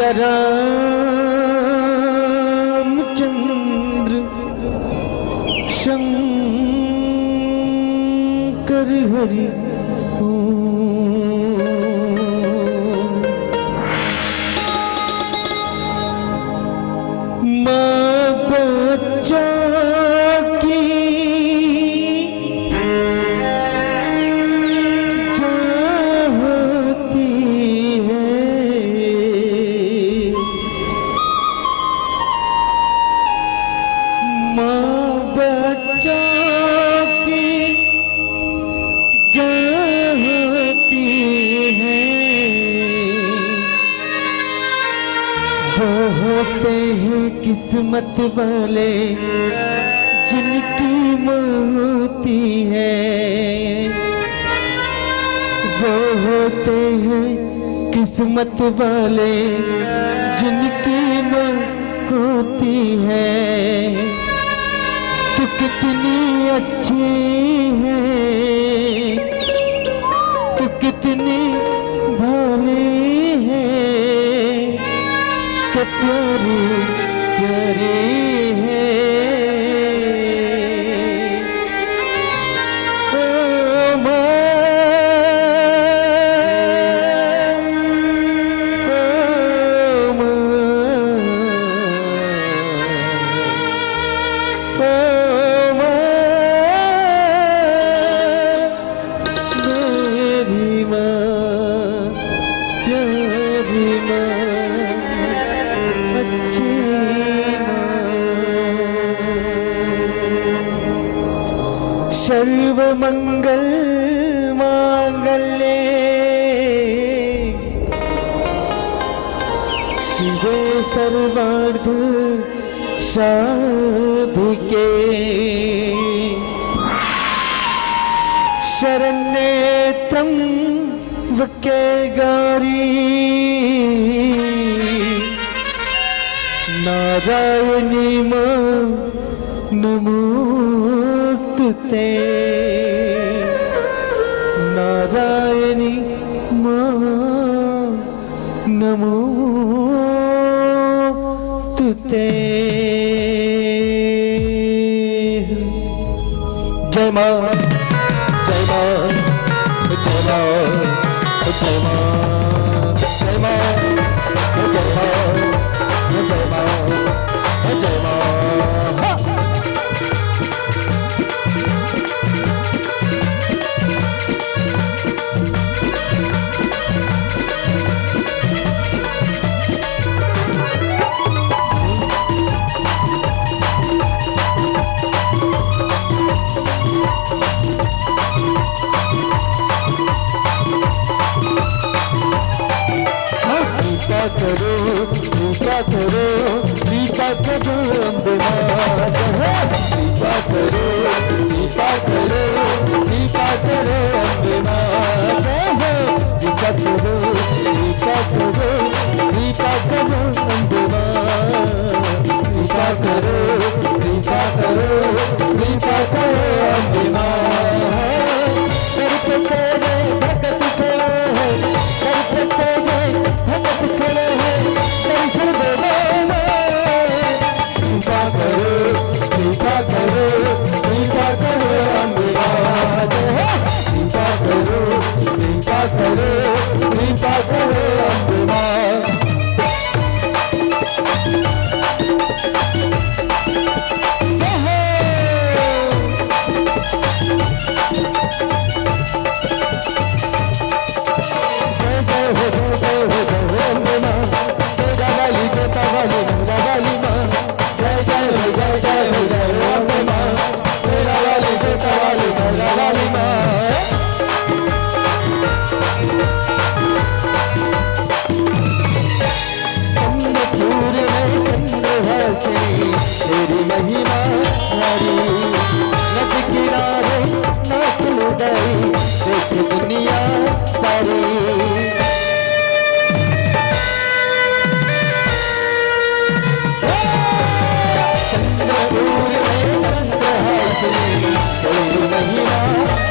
सिया रामचंद्र शंकर हरि किस्मत वाले जिनकी मौती है, वो होते हैं किस्मत वाले जिनकी मौती है। तू कितनी अच्छी है, तू कितनी भली है, कि प्यारी प्यारी है। ओ माँ, मेरी माँ, प्यारी माँ, अच्छी सर्व मंगल मांगल्ये शिवे सर्वार्थ साधिके शरण्ये त्र्यंबके गौरी नारायणी मां नमोस्तुते। नारायणी मां नमोस्तुते। जय मां, जय मां, जय मां, जय मां, जय मां, जय मां, जय मां, जय मां। करो कृपा करो कृपा करो कृपा करो कृपा करो कृपा करो कृपा करो कृपा करो कृपा करो कृपा करो कृपा करो कृपा करो तेरी महिमा हरी नद किनारे नाच गई देख दुनिया सारी। तेरी महिमा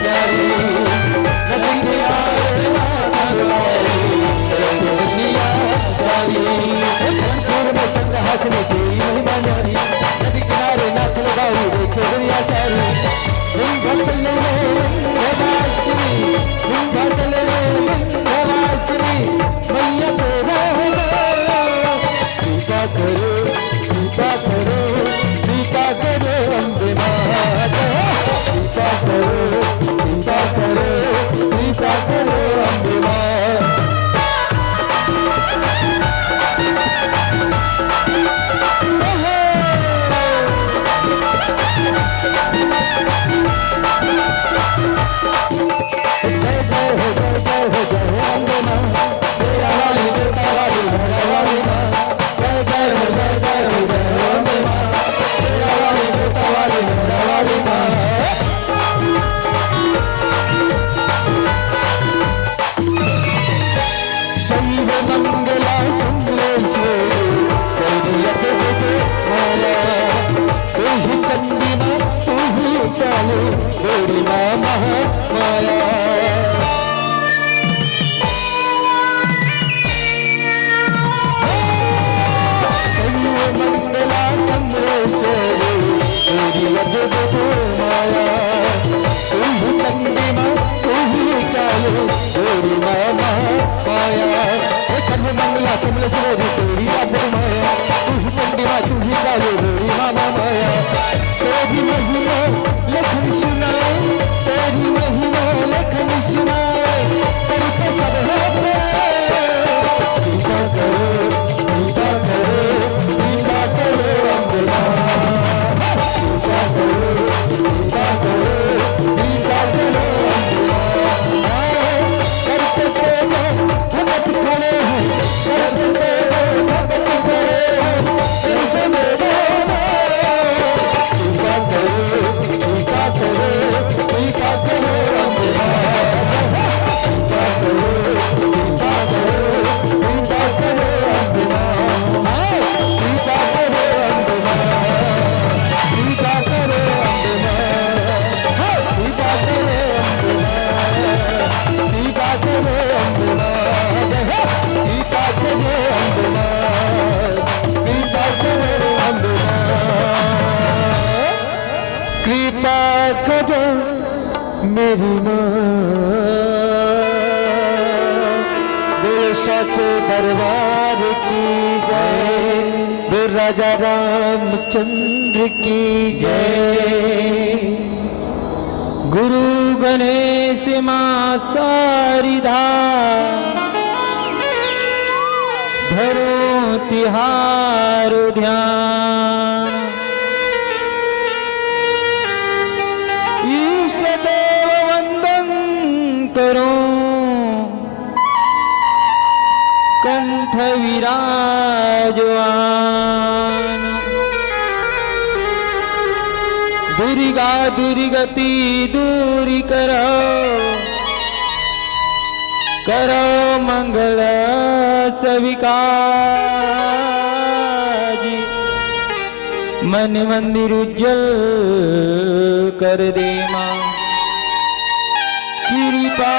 हरी नद किनारे नाच गई देख दुनिया सारी। कमलेश्वरी तेरी आदर माया, तू ही चंडी माँ तू ही काली गोरी मामा माया। तेरी महिमा लखन सुनाए, तेरी महिमा लखन सुनाए, तेरी पे सब होते। लीला करो लीला करो लीला करो अम्बा, लीला करो लीला करो लीला करो अम्बा। करते तेरे भगत खड़े हैं, करते तेरे भगत खड़े हैं, तेरे समय लीला करो लीला करो लीला करो अम्बा, लीला करो लीला करो लीला करो अम्बा, लीला करो अम्बा, लीला करो अम्बा, लीला करो अम्बा, लीला करो अम्बा, लीला करो अम्बा, लीला करो अम्बा। कृपा करो मेरी माँ, बोल सच्चे दरबार की जय, बोल राजा रामचंद्र की जय। गुरु गणेश माँ शारदा, धरो तिहार ध्यान। इष्ट देव वंदन करो, कंठ विराजमान। दुर्गा दुर्गति दूरी करो, करो मंगल सविकाज। मन मंदिर उज्जवल कर दे माँ, कृपा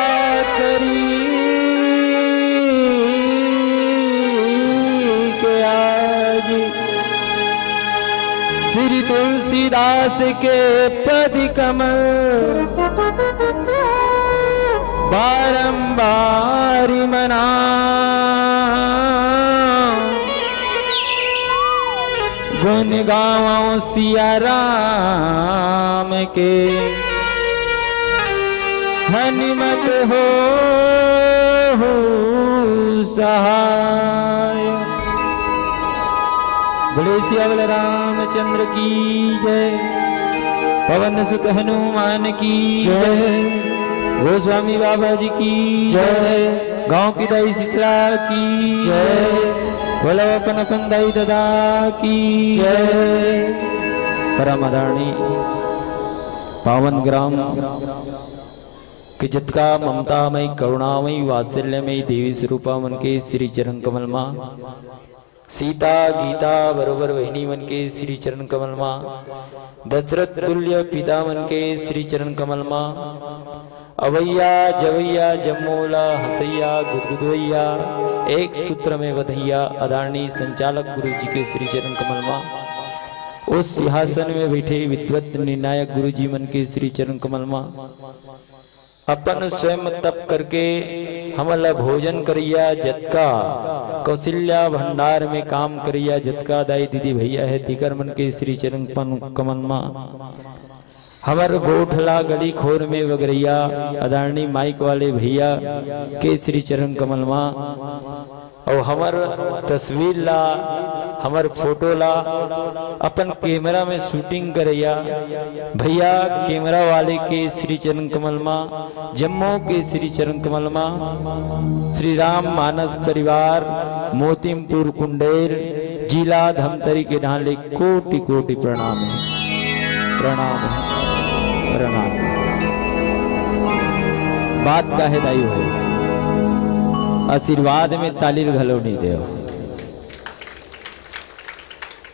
करी के आज। श्री तुलसीदास के पद कमल बारंबार मना, गुण गाओ सिया राम के, हनुमत हो सहाय। बोले सिया रामचंद्र की जय, पवन सुत हनुमान की जय, गोस्वामी बाबा जी की जय, गांव की दाई शीतला की जय, बोलो कनकन दाई दादा की जय। परम आदरणीय पावन ग्राम कि जितका ममतामयी करुणामयी वात्सल्यमयी देवी स्वरूपा मन के श्री चरण कमल माँ, सीता गीता बरोबर वहिनी मन के श्री चरण कमल माँ, दशरथ तुल्य पिता मन के श्री चरण कमल माँ, अवैया जवैया जमोला हसैया गुदगुदैया एक सूत्र में बधैया आदरणीय संचालक गुरु जी के श्री चरण कमल माँ, उस सिंहासन में बैठे विद्वत निर्णायक गुरु जी मन के श्री चरण कमल माँ, अपन स्वयं तप करके हमला भोजन करिया जतका कौशल्या भंडार में काम करिया जतका दाई दीदी भैया है दिकर मन के श्री चरण कमल माँ, हमर गोठला गली खोर में वगरैया आदरणीय माइक वाले भैया के श्री चरण कमल माँ, और हमर तस्वीर ला हमर फोटो ला अपन कैमरा में शूटिंग करैया भैया कैमरा वाले के श्री चरण कमल माँ, जम्मू के श्री चरण कमल माँ, श्री राम मानस परिवार मोतीमपुर कुंडेर जिला धमतरी के ढाले कोटि कोटि प्रणाम है, प्रणाम है, प्रणाम। बात का है दाई हो, आशीर्वाद में तालीर घलो नहीं दे,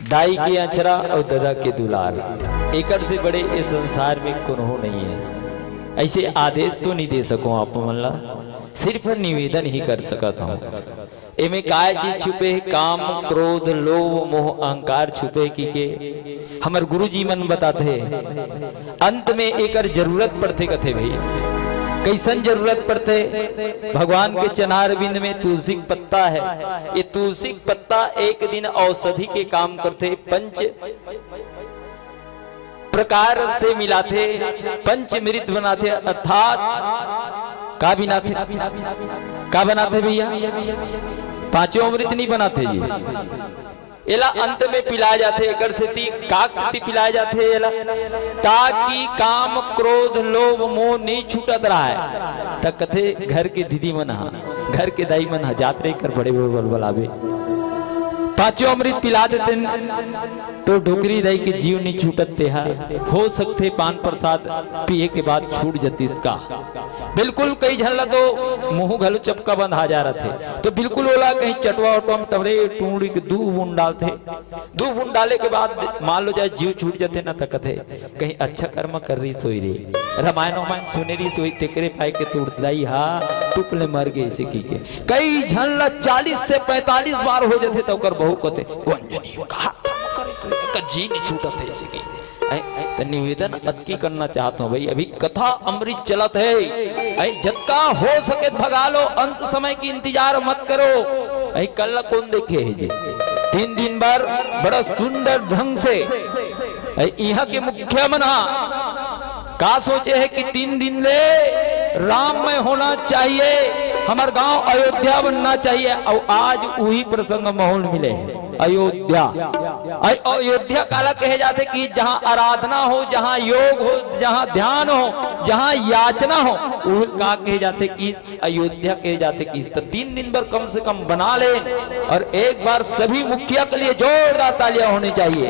दाई की अचरा और दादा के दुलार, एकड़ से बड़े इस संसार में कोनो नहीं है। ऐसे आदेश तो नहीं दे सको आप मल्ला, सिर्फ निवेदन ही कर सकता हूँ। इमे काय चीज छुपे, काम क्रोध लोभ मोह अहंकार छुपे की के हमर गुरु जी मन बताते अंत में एकर जरूरत पड़ते कथे भाई, कैसन जरूरत पड़ते भगवान के चनार बिंद में तुलसी पत्ता है। ये तुलसी पत्ता एक दिन औषधि के काम करते, पंच प्रकार से मिलाते, पंचमृत बनाते, अर्थात का बनाते, का बनाते भैया? पांचों अमृत नहीं बनाते जी, एला अंत में पिलाए जाते, एकर सेती काक सेती पिलाए जाते एला, ताकि काम क्रोध लोभ मोह नहीं छूटत रहा है। तक कथे घर के दीदी मन हा, घर के दाई मन हा जात रही कर बड़े बलबलावे, पांचों अमृत पिला देते तो ढोकरी दही के जीव नहीं छूटते है। हो सकते पान प्रसाद पिए के बाद छूट जाती इसका, बिल्कुल कई झल्ला तो मुंह घलो चपका बंद आ जा रहे थे, तो बिल्कुल ओला कहीं चटवा उटवा में टमरे टूड़ी के दूध बूंद डालते, दूध बूंद डाले के बाद मान लो जाए जीव छूट जाते ना तकते कहीं अच्छा कर्म कर रही सोई रे, रामायण वामायन सुने रही सोई तेकरे पाए के तोड़दाई हा टुकले मर गए इसे की के। कई झल्ला 40 से 45 बार हो जाते तो कर बहु कोते गुंजनी कहा का जी नहीं छूटा थे इसी की। तो निवेदन अतकी करना चाहता हूँ भाई, अभी कथा अमृत चलत है, जतका हो सके भगा लो, अंत समय की इंतजार मत करो। कल कौन देखे है जी 3 दिन बार बड़ा सुंदर ढंग से यहाँ के मुख्य मना का सोचे है कि 3 दिन ले राममय होना चाहिए, हमार गांव अयोध्या बनना चाहिए, और आज वही प्रसंग माहौल मिले है। अयोध्या, अयोध्या काला कहे जाते कि जहां आराधना हो, जहां योग हो, जहां ध्यान हो, जहां याचना हो, वो का कहे जाते कि अयोध्या कहे जाते कि 3 दिन पर कम से कम बना ले, और एक बार सभी मुखिया के लिए जोरदार तालियां होनी चाहिए।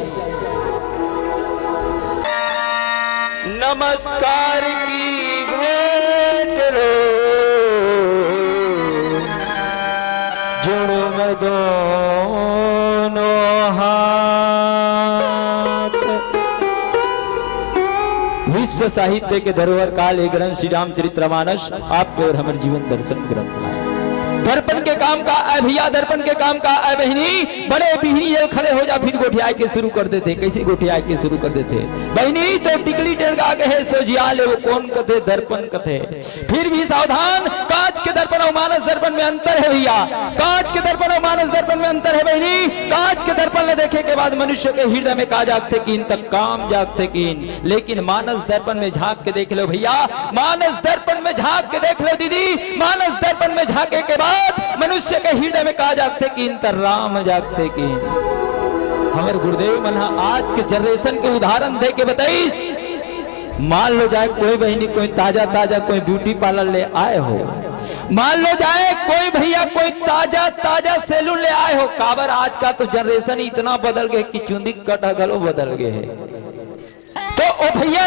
नमस्कार की भेंट लो जोड़ो मैं दोनों हाथ। विश्व साहित्य के धरोहर काल एक ग्रंथ श्री रामचरितमानस आपके और हमारे जीवन दर्शन ग्रंथ है। दर्पण के काम का है भैया, दर्पण के काम का है बहनी, बड़े बिहनी जल खड़े हो जा फिर गोठिया के शुरू कर देते। कैसे गोठिया के शुरू कर देते बहनी? तो टिकली टेढ़ गए सोजिया ले वो कौन कथे दर्पण कथे। फिर भी सावधान, कांच के दर्पण और मानस दर्पण में अंतर है भैया, कांच के दर्पण और मानस दर्पण में अंतर है बहनी। कांच के दर्पण ने देखे के बाद मनुष्य के हृदय में का जागते कीन तक काम जागते कीन, लेकिन मानस दर्पण में झांक के देख लो भैया, मानस दर्पण में झांक के देख लो दीदी, मानस दर्पण में झांके के बाद मनुष्य के हृदय में का जागते कीन तर राम जागते कीन। हमारे गुरुदेव मल्हा आज के जनरेशन के उदाहरण दे के बताइस। मान लो जाए कोई बहनी कोई ताजा ताजा कोई ब्यूटी पार्लर ले आए हो, मान लो जाए कोई भैया कोई ताजा ताजा सैलून ले आए हो, काबर आज का तो जनरेशन इतना बदल गए कि चुंदी कटा गलो बदल गए है। तो ओ भैया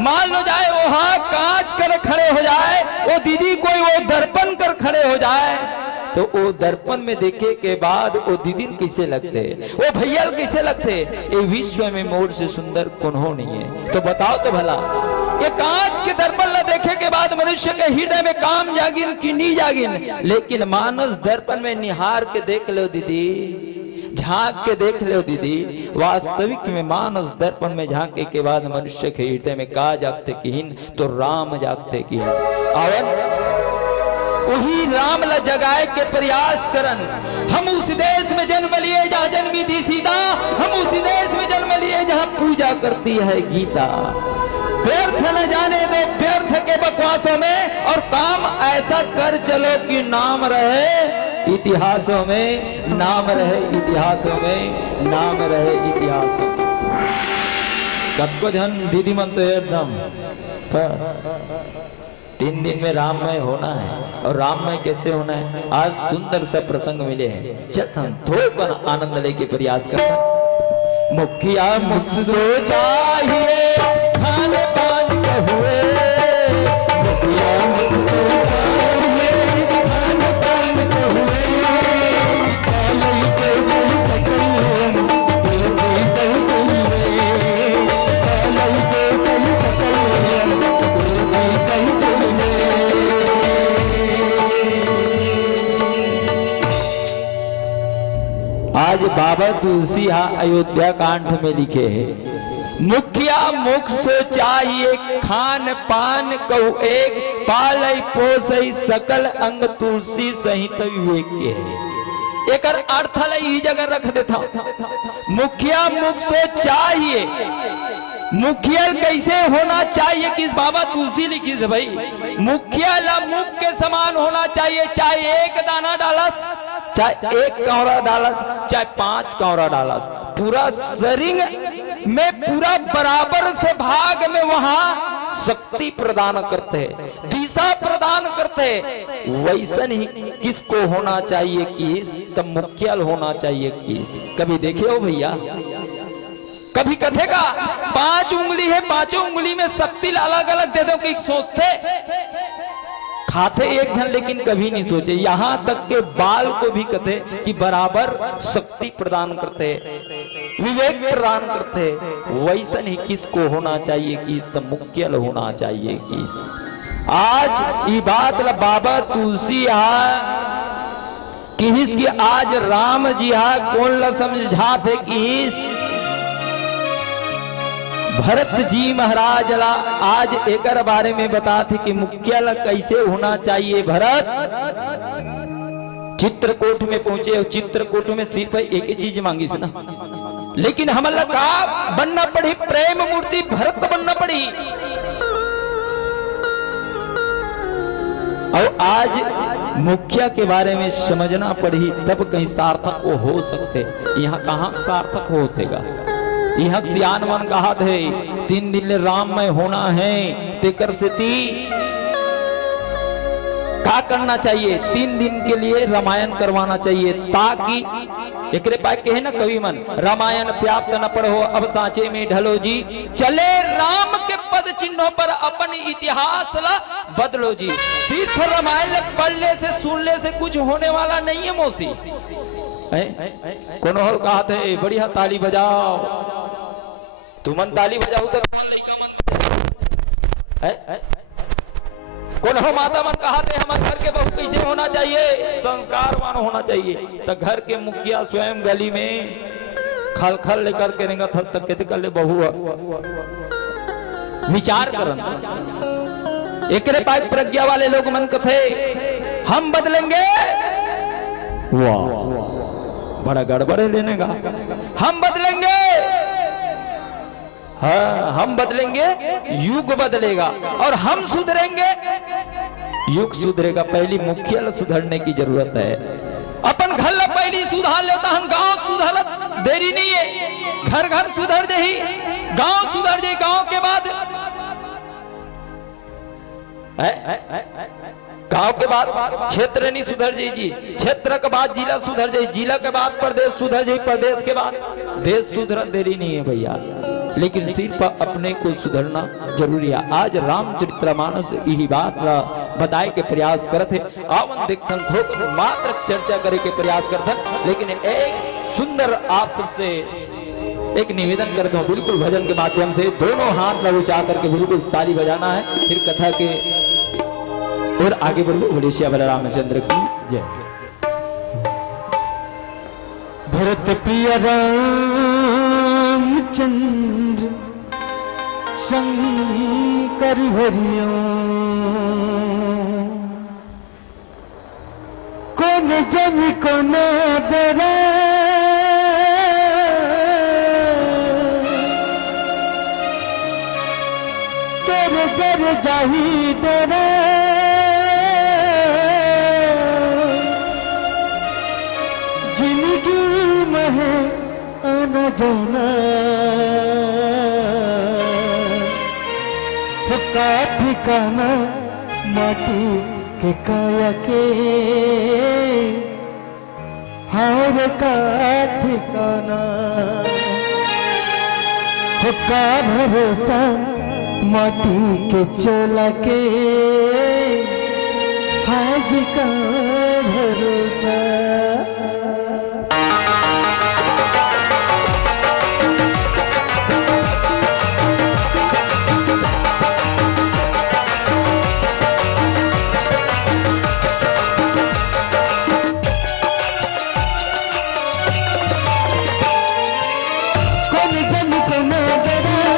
मान लो जाए वो हाँ कांच कर खड़े हो जाए, वो दीदी कोई वो दर्पण कर खड़े हो जाए, तो वो दर्पण में देखे के बाद वो दीदी कैसे लगते, वो भैया कैसे लगते? ये विश्व में मोर से सुंदर कौन हो नहीं है। तो बताओ तो भला, ये कांच के दर्पण ला देखे के बाद मनुष्य के हृदय में काम जागिन कि नहीं जागिन, लेकिन मानस दर्पण में निहार के देख लो दीदी, झांक के देख लो दीदी, वास्तविक में मानस दर्पण में झांके के बाद मनुष्य के हृदय में का जागते कीन तो राम जागते कीन। आवन वही राम ला जगाए के प्रयास करन। हम उस देश में जन्म लिए जहाँ जन्मी थी सीता, हम उसी देश में जन्म लिए जहाँ पूजा करती है गीता। व्यर्थ न जाने दो व्यर्थ के बकवासों में, और काम ऐसा कर चलो कि नाम रहे इतिहासों में, नाम रहे इतिहासों में, नाम रहे इतिहासों में। कब को ध्यान दीदी मन तो एकदम बस 3 दिन में राममय होना है, और राममय कैसे होना है आज सुंदर सा प्रसंग मिले हैं। चल हम थोड़ा आनंद लेके प्रयास करते। मुखिया मुख सो चाहिए खान पान हुए, मुखिया मुख सो चाहिए खान पान हुए, कालई के सकल तुलसी सही तुलवे, कालई के सकल तुलसी सही तुलवे। आज बाबा तुलसी अयोध्या कांड में लिखे हैं मुखिया मुख सो चाहिए खान पान कहू एक, पालई पोसई सकल अंग तुलसी सहित विवेक के। एक अर्थ ई जगह रख देता, मुखिया मुख सो चाहिए, मुखिया कैसे होना चाहिए कि बाबा तुलसी लिखी से भाई, मुखिया ला मुख के समान होना चाहिए, चाहे एक दाना डालस, चाहे एक कौरा डालस, चाहे 5 कौरा डालस, पूरा शरीर में पूरा बराबर से भाग में वहां शक्ति प्रदान करते हैं, दिशा प्रदान करते हैं। वैसन ही किसको होना चाहिए किस, तब मुखिया होना चाहिए किस। कभी देखे हो भैया, कभी कथेगा 5 उंगली है, 5 उंगली में शक्ति अलग अलग दे दो कि सोचते खाते एक जन, लेकिन कभी नहीं सोचे यहां तक के बाल को भी कहते कि बराबर शक्ति प्रदान करते, विवेक प्रदान करते। वैसन ही किसको होना चाहिए किस, तो मुखियल होना चाहिए किस। आज ये बात ला बाबा तुलसी किस की आज राम जी कौन ला समझा थे किस, भरत जी महाराज ला आज एक बारे में बताते कि मुखिया ला कैसे होना चाहिए। भरत चित्रकूट में पहुंचे और चित्रकूट में सिर्फ एक ही चीज मांगी ना, लेकिन हमला का बनना पड़ी, प्रेम मूर्ति भरत बनना पड़ी। और आज मुखिया के बारे में समझना पड़ी, तब कहीं सार्थक वो हो सकते, यहाँ कहाँ सार्थक होतेगा। यह सियान मन कहा थे 3 दिन राम में होना है, तेकर से क्या करना चाहिए, 3 दिन के लिए रामायण करवाना चाहिए, ताकि एक पाए कहे ना कवि मन, रामायण व्याप्त न पढ़ो अब सांचे में ढलो जी, चले राम के पद चिन्हों पर अपन इतिहास ला बदलो जी। सिर्फ रामायण पढ़ने से सुनने से कुछ होने वाला नहीं है मौसी। कौन और कहा थे बढ़िया ताली बजाओ, तुमन ताली बजाओ तो कौन हो माता मन कहा थे हमारे घर के बहू कैसे होना चाहिए, संस्कारवान होना चाहिए। तो घर के मुखिया स्वयं गली में खल खल लेकर के रेंगा थल तक के कर ले बहू विचार करन। एकरे पास प्रज्ञा वाले लोग मन कथे हम बदलेंगे, वाह बड़ा गड़बड़ लेने का, हम बदलेंगे, हाँ हम बदलेंगे, युग बदलेगा और हम सुधरेंगे, युग सुधरेगा। पहली मुखिया सुधरने की जरूरत है। अपन घर ला पहली सुधार लेता, हम गांव सुधरत देरी नहीं है, घर घर सुधर दे, गांव सुधर दे, गांव के बाद गांव के बाद क्षेत्र नहीं सुधर जाएगी, क्षेत्र के बाद जिला सुधर जाए, जिला के बाद प्रदेश सुधर जाए, प्रदेश के बाद देश सुधर देरी नहीं है भैया। लेकिन सिर्फ अपने को सुधरना जरूरी है। आज रामचरितमानस यही बात बताए के प्रयास करते, आवन देखन थोक मात्र चर्चा करे के प्रयास करते, लेकिन एक सुंदर आप सबसे एक निवेदन करता हूँ, बिल्कुल भजन के माध्यम से दोनों हाथ में उठा करके बिल्कुल ताली बजाना है, फिर कथा के और आगे बढ़ो। बोले श्री रामचंद्र की जय। भरत प्रिय रामचंद्र शंकर हरिओ, कौन जन को न डरे, तेरे जर जाही डरे, जाना का ठिकाना माटी के काया के, हार का ठिकाना का भरोसा माटी के चोला के, हाज का भरोसा। कौन जन को न डरे,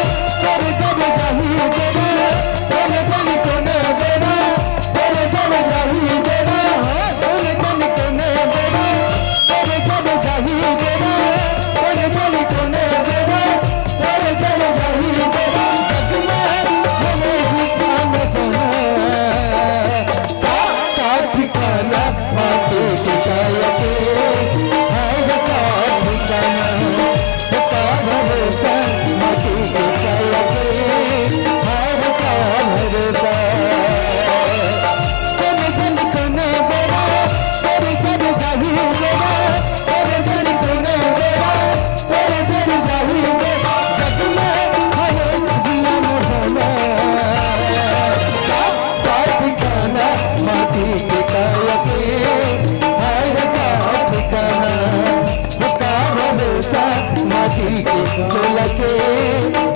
माटी के चोला के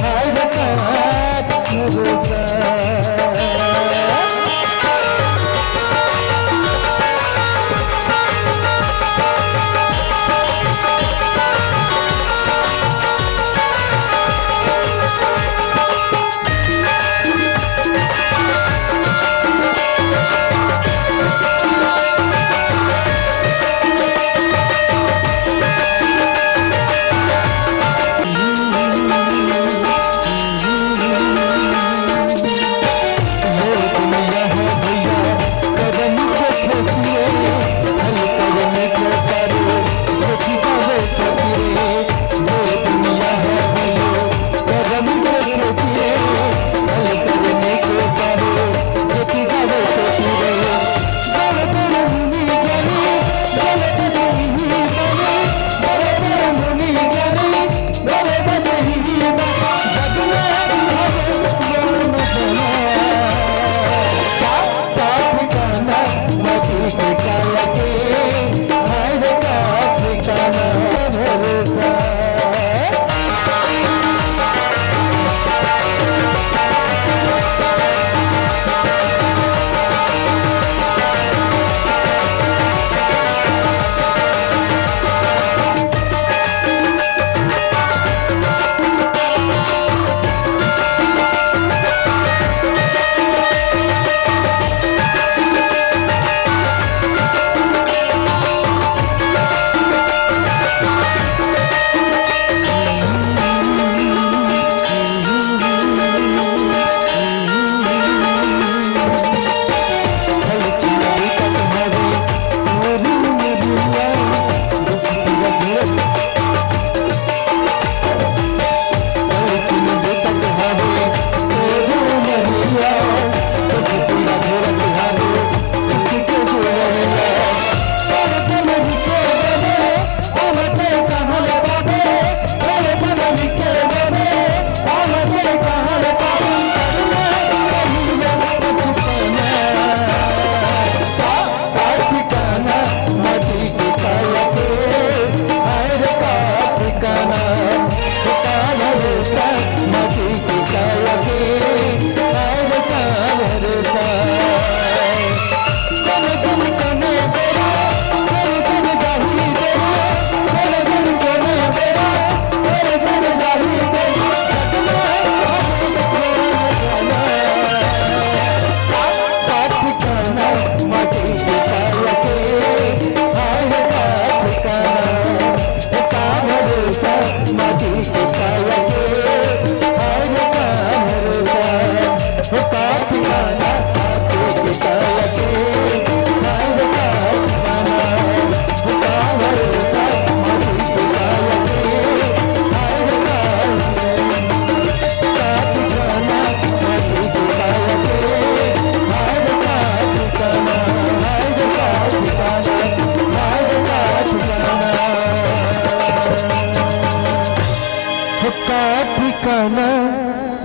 हर काठ भरोसा।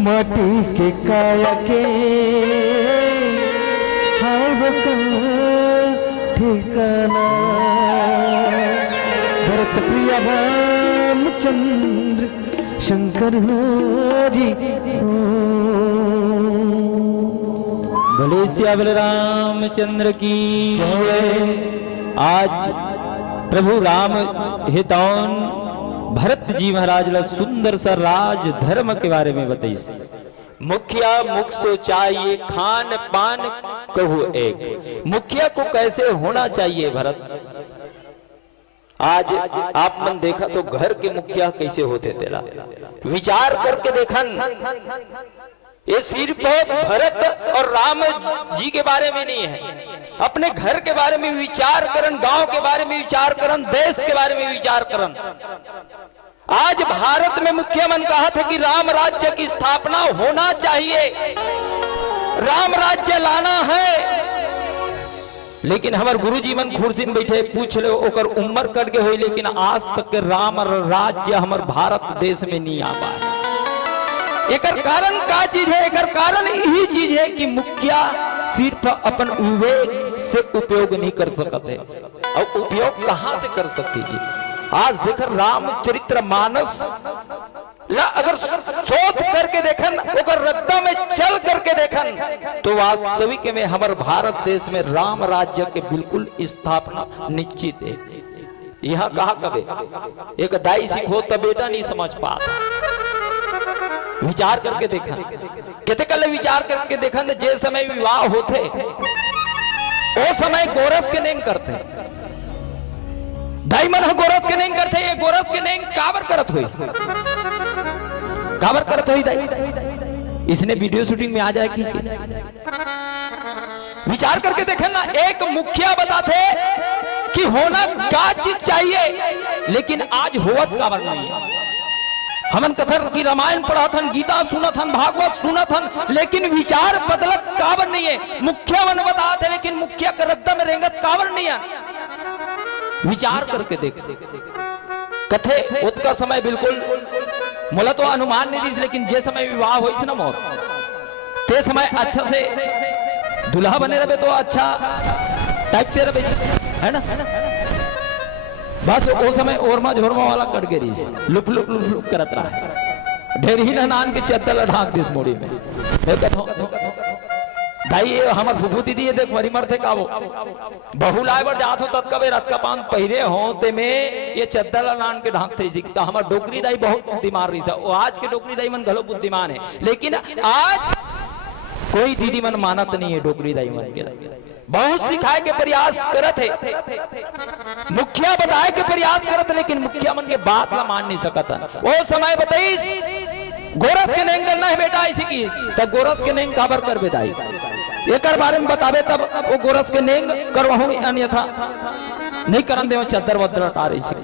माटी के काया के हर ठिकाना। भरत प्रिय रामचंद्र शंकर हरि भले श्यामल रामचंद्र की जय। आज प्रभु राम हितौन भरत जी महाराज ला सुंदर सा राज धर्म के बारे में बताई। मुखिया मुख सो चाहिए खान पान कहू एक। मुखिया को कैसे होना चाहिए भरत? आज आप मन देखा तो घर के मुखिया कैसे होते तेरा विचार करके देखन। ये सिर्फ भरत और राम जी के बारे में नहीं है, अपने घर के बारे में विचार करन, गांव के बारे में विचार करन, देश के बारे में विचार करन। आज भारत में मुखिया मन कहा था कि राम राज्य की स्थापना होना चाहिए, राम राज्य लाना है। लेकिन हमारे गुरुजी मन खुर्सी में बैठे पूछ ले ओकर उम्र कट के हुई, लेकिन आज तक के राम राज्य हमारे भारत देश में नहीं आ पाया। एकर कारण का चीज है? एकर कारण यही चीज है कि मुखिया सिर्फ अपन विवेक से उपयोग नहीं कर सकते। और उपयोग कहां से कर सकती जी? आज देख रामचरित्र मानस ला अगर शोध करके देखन, अगर रद्दा में चल करके देखन, तो वास्तविक में हमारे भारत देश में राम राज्य के बिल्कुल स्थापना निश्चित है। यहाँ कहा कबे एक दाई सिखो तो बेटा नहीं समझ पाता। विचार करके देखा, कहते कल विचार करके देखा, जे समय विवाह होते वो समय गोरस के नेंग करते, दाई मन गोरस के नेंग करते। ये गोरस के नेंग काबर करत हुई, काबर करत हुई दाई, इसने वीडियो शूटिंग में आ जाए कि विचार करके देखें ना। एक मुखिया बताते कि होना क्या चीज चाहिए, लेकिन आज होवत काबर नहीं है। हमन कथन की रामायण पढ़ा थन, गीता सुना थन, भागवत सुना थन, लेकिन विचार बदलत काबर नहीं है। मुखिया मन बता थे, लेकिन मुखिया के रद्दा में रेंगत काबर नहीं है। विचार करके देख, कथे उसका समय बिल्कुल मोला तो अनुमान नहीं दिस, लेकिन जे समय विवाह हो ना मोर, ते समय अच्छा से दुल्हा बने रहे तो अच्छा टाइप से रहे, है ना। बस वो समय ओरमा झोरमा वाला कट गई, लुप लुप लुप लुप करत रहा, ढेर ही नान के चद्दर ढाक दिस मोड़ी में। भाई ये हमार फुफू दीदी देख मरी मरते का वो बहु लाए बर जात हो तब कबे रात का पान पहरे हो ते में ये चद्दर नान के ढांकते सीखता। हमार डोकरी दाई बहुत बुद्धिमान रही है, आज के डोकरी दाई मन घलो बुद्धिमान है, लेकिन आज कोई दीदी मन मानत नहीं है। डोकरी दाई मन के बहुत सिखाए के प्रयास करत है, मुखिया बताए के प्रयास करत, लेकिन मुखिया मन के बात ला मान नहीं सकत। वो समय बताइस गोरस के नेंग करना है बेटा ऐसी की, तब गोरस के नेंग काबर कर बेदाई एक बारे में बतावे, तब वो गोरस के नेंग करवाहू, अन्यथा नहीं करन दे चद्दर वद्दर हटा रही सी।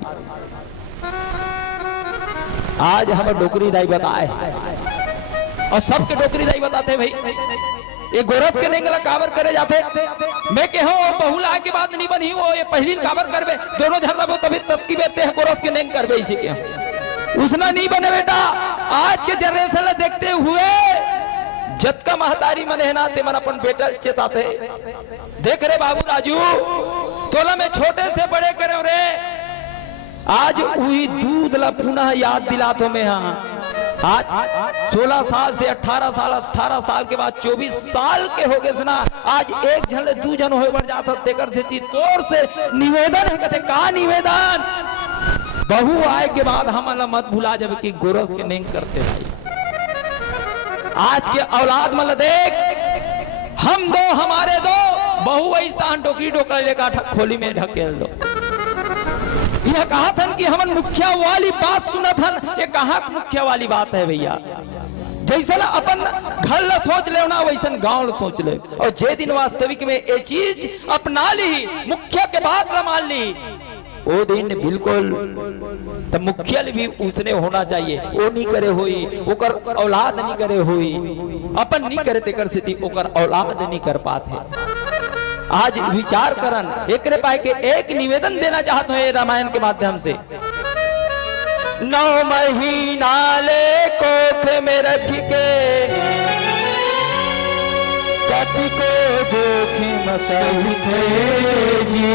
आज हमें डोकरी दाई बताए और सबके डोकरी दाई बताते भाई ये गोरस के नेंगला काबर करे जाते। मैं कहूँ बहुला के बाद नहीं बनी वो ये पहली काबर करबे, दोनों झरना तभी तब की बेते हैं गोरस के नेंग करबे इसी के उसना नहीं बने बेटा। आज के जनरेशन देखते हुए जतका महतारी मन है ना ते मन अपन बेटा चेताते, देख रे बाबू राजू तोला में छोटे से बड़े करे रे, आज वही दूध ला पुनः याद दिला तो मैं हाँ। आज 16 साल से 18 साल, 18 साल के बाद 24 साल के हो गए सुना। आज एक जन दू जन हो बढ़ जाता तेकर से तोर से निवेदन है, कहते का निवेदन, बहू आए के बाद हमारा मत भुला जब कि गोरस के नहीं करते भाई। आज के औलाद मतलब देख, हम दो हमारे दो, बहू ऐसा टोकरी टोकरा लेकर खोली में ढकेल दो। यह कहा था कि हम मुखिया वाली बात सुना था, ये कहा मुखिया वाली बात है भैया। जैसा ना अपन घर ला सोच ले ना वैसा गांव ला सोच ले, और जे दिन वास्तविक में ये चीज अपना ली, मुखिया के बात ला मान ली, वो दिन बिल्कुल तो मुखिया भी उसने होना चाहिए। वो नहीं करे हुई, ओकर औलाद नहीं करे हुई, अपन नहीं करे तेकर स्थिति ओकर औलाद नहीं कर पाते। आज विचार करन एक रे पाए के एक निवेदन देना चाहते हैं रामायण के माध्यम से। 9 महीना ले कोख में रख के कति को जोखिम सहिते जी,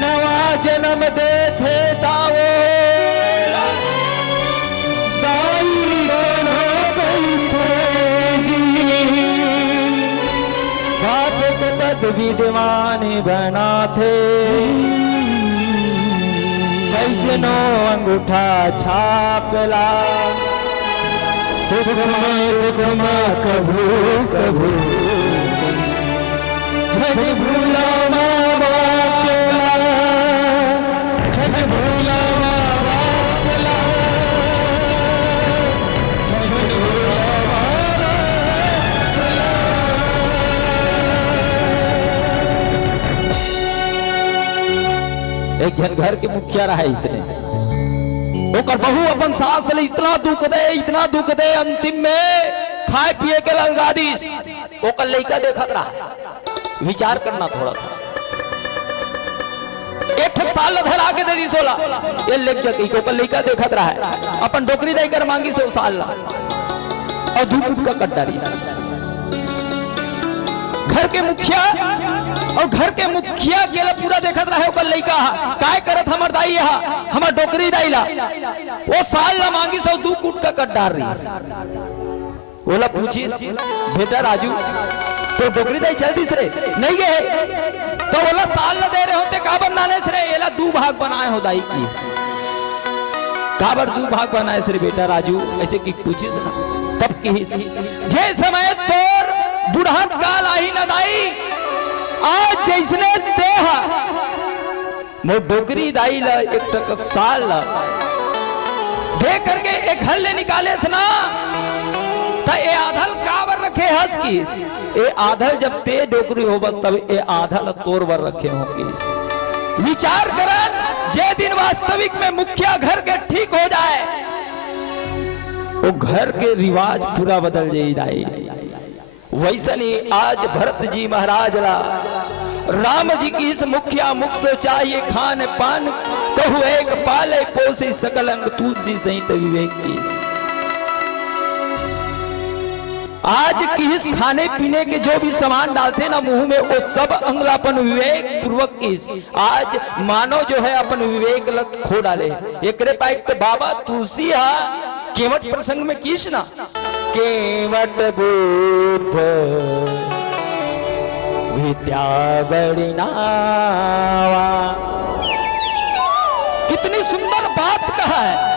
नवा जन्म दे थे दावो दाई बनो बैठे जी, बात को तद विद्वान बना थे, कैसे नो अंगूठा छापला, सुख में दुख में कभू कभू झट भूला माँ बाप ला, झट भूला माँ बाप ला, झट भूला माँ बाप ला। एक जन घर के मुखिया रहा इसने, ओकर बहू अपन सास ले इतना दुख दे, अंतिम में खाए पिए के लगा दीस, ओकर लड़का देखत रहा। विचार करना थोड़ा सा, एक साल धरा के दे दी 16 ये लेक जगी को कल लड़का देखत रहा है, अपन डोकरी दे कर मांगी 100 साल ला और धूप का कट डाली। घर के मुखिया और घर के मुखिया के पूरा देखत रहे ओकर लइका काय करत हमर दाई हमर डोकरी दाईला वो साल ला मांगी सौ 2 कूट का कट्टार रही बोला पूछी बेटा राजू तो डोकरी दाई चलती रे नहीं गए तो बोला साल ला दे रहे होते काबर नाने से एला 2 भाग बनाए हो दाई की काबर 2 भाग बनाए से बेटा राजू ऐसे की पूछी ना तब की जे समय तोर बुढ़ात काल आई न दाई आज जैसने देह मो डोकरी दाई ला एक टक साल ला दे करके एक घर ले निकाले सना तो ए आधल काबर रखे हंस किस ए आधल जब ते डोकरी हो बस तब ए आधल तोर वर रखे हो किस विचार करन जे दिन वास्तविक में मुखिया घर के ठीक हो जाए वो घर के रिवाज पूरा बदल जाए वैसा नहीं आज भरत जी महाराज ला राम जी की इस मुखिया मुख से चाहिए खान पान कहु एक पाले पोसे सकल अंग तुलसी सहित विवेक की आज किस खाने पीने के जो भी सामान डालते ना मुंह में वो सब अंगलापन विवेक पूर्वक किस आज मानो जो है अपन विवेक लत खो डाले एक पाइक तो बाबा तुलसी केवट प्रसंग में किस ना केवट बुद्ध विद्या बड़िनावा कितनी सुंदर बात कहा है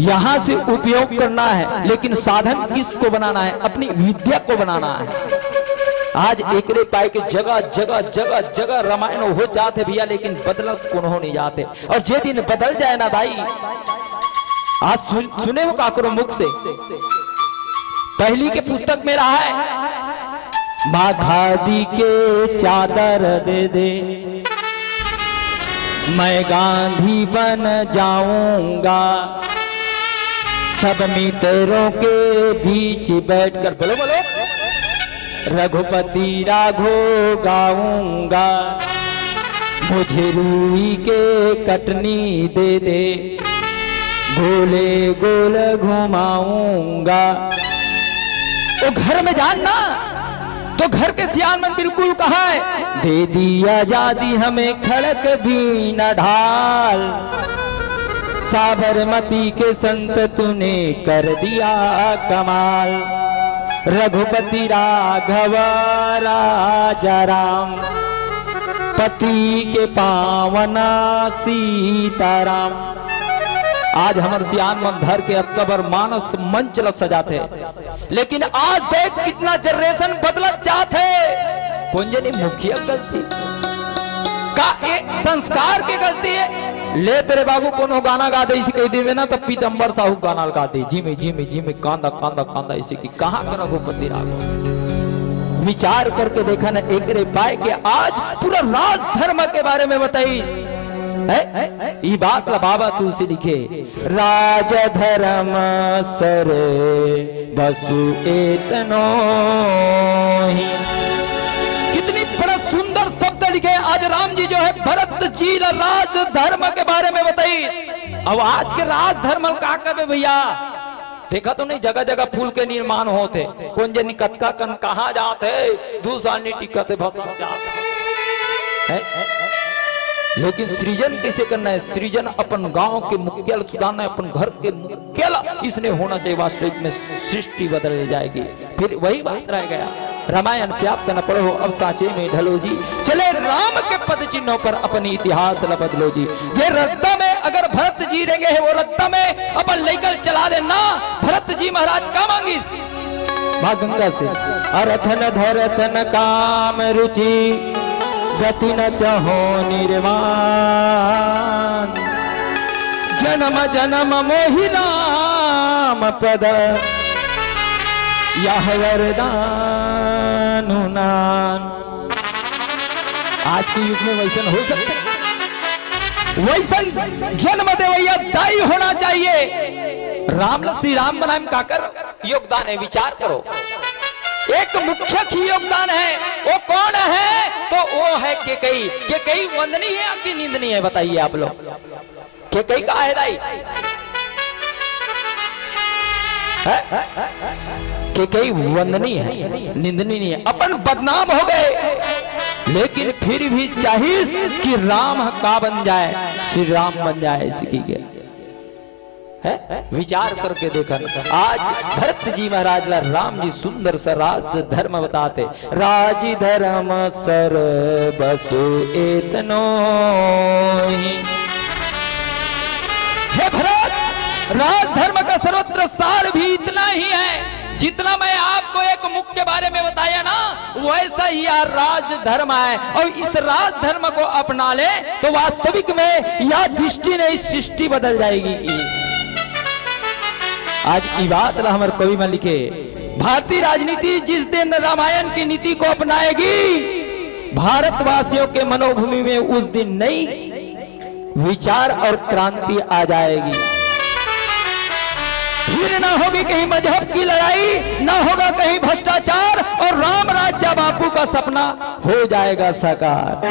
यहां से उपयोग करना है लेकिन साधन किसको बनाना है अपनी विद्या को बनाना है आज एकरे पाए के जगह जगह जगह जगह रामायण हो जाते भैया लेकिन बदलत कौन हो नहीं जाते और जे दिन बदल जाए ना भाई आज सुने हो काकरो मुख से पहली के पुस्तक में रहा है माँ खादी के चादर दे दे मैं गांधी बन जाऊंगा सब मित्रों के बीच बैठकर बोलो बोलो रघुपति राघो गाऊंगा मुझे रूई के कटनी दे दे गोले गोल घुमाऊंगा वो घर में जानना तो घर के सियान में बिल्कुल कहा है दे दी आजादी हमें खड़क भी न ढाल साबरमती के संत तूने कर दिया कमाल रघुपति राघव राजा राम पति के पावना सीताराम आज हमारे सियान मन धर के अक्बर मानस मंच ल सजाते लेकिन आज देख कितना जनरेशन बदलत जाते पुंजनी मुखिया गलती का संस्कार के गलती है ले तेरे बाबू कोनो गाना गा दे इसी कह देवे ना तब पीतंबर साहू गाना गा दे जी में कांदा कांदा कांदा इसी की कहां के रघुपति राघव विचार करके देखा ना एक रे पाए के आज पूरा राज धर्म के बारे में बताइस ये बात ला बाबा तुलसी लिखे राज धर्म सरे बसु एतनो ही कितनी बड़ा सुंदर शब्द लिखे आज राम जी जो है भरत जी ला राज धर्म के बारे में बताई अब आज के राज धर्म का करे भैया देखा तो नहीं जगह जगह फूल के निर्माण होते कौन जनी कतका कन कहा जाते दूसरा नहीं टिकते भसा जाते लेकिन सृजन कैसे करना है सृजन अपन गांव के मुख्यल सुधारना है अपन घर के मुख्यल इसने होना चाहिए वास्तविक में सृष्टि बदल जाएगी फिर वही बात रह गया रामायण त्याग करना पड़ो अब साचे में ढलो जी चले राम के पद चिन्हों पर अपनी इतिहास ल बदलो जी जे रद्दा में अगर भरत जी रहेंगे है वो रद्दा में अपन लेकर चला देना भरत जी महाराज का मांगिस मां गंगा से अरथन धरथन काम रुचि गति न चहो निर्वाण जन्म जन्म मोहि नाम पद यह वरदानुनान आज के युग में वैसन हो सकते वैसन जन्म देवैया दाई होना चाहिए राम श्री राम बनाम काकर योगदान है विचार करो एक मुख्य ही योगदान है वो कौन है तो वो है केकई वंदनीय है कि निंदनीय है बताइए आप लोग केकई का है दाई कि कई वंदनीय है, निंदनीय नहीं है, अपन बदनाम हो गए, लेकिन फिर भी चाहिए कि राम का बन जाए, श्री राम बन जाए, सीखी गया है। विचार करके देखा, आज भरत जी महाराज ला राम जी सुंदर सा राज धर्म बताते, राज धर्म सर बसु एतनो ही। हे भरत, राज धर्म का सर्वत्र सार भी इतना ही है जितना मैं आपको एक मुख के बारे में बताया ना, वैसा ही यार राज धर्म है। और इस राज धर्म को अपना ले तो वास्तविक में यह दृष्टि नहीं, सृष्टि बदल जाएगी। आज ई बात हमारे कवि में लिखे, भारतीय राजनीति जिस दिन रामायण की नीति को अपनाएगी, भारतवासियों के मनोभूमि में उस दिन नई विचार और क्रांति आ जाएगी। फिर ना होगी कहीं मजहब की लड़ाई, ना होगा कहीं भ्रष्टाचार, और राम राज्य बापू का सपना हो जाएगा साकार।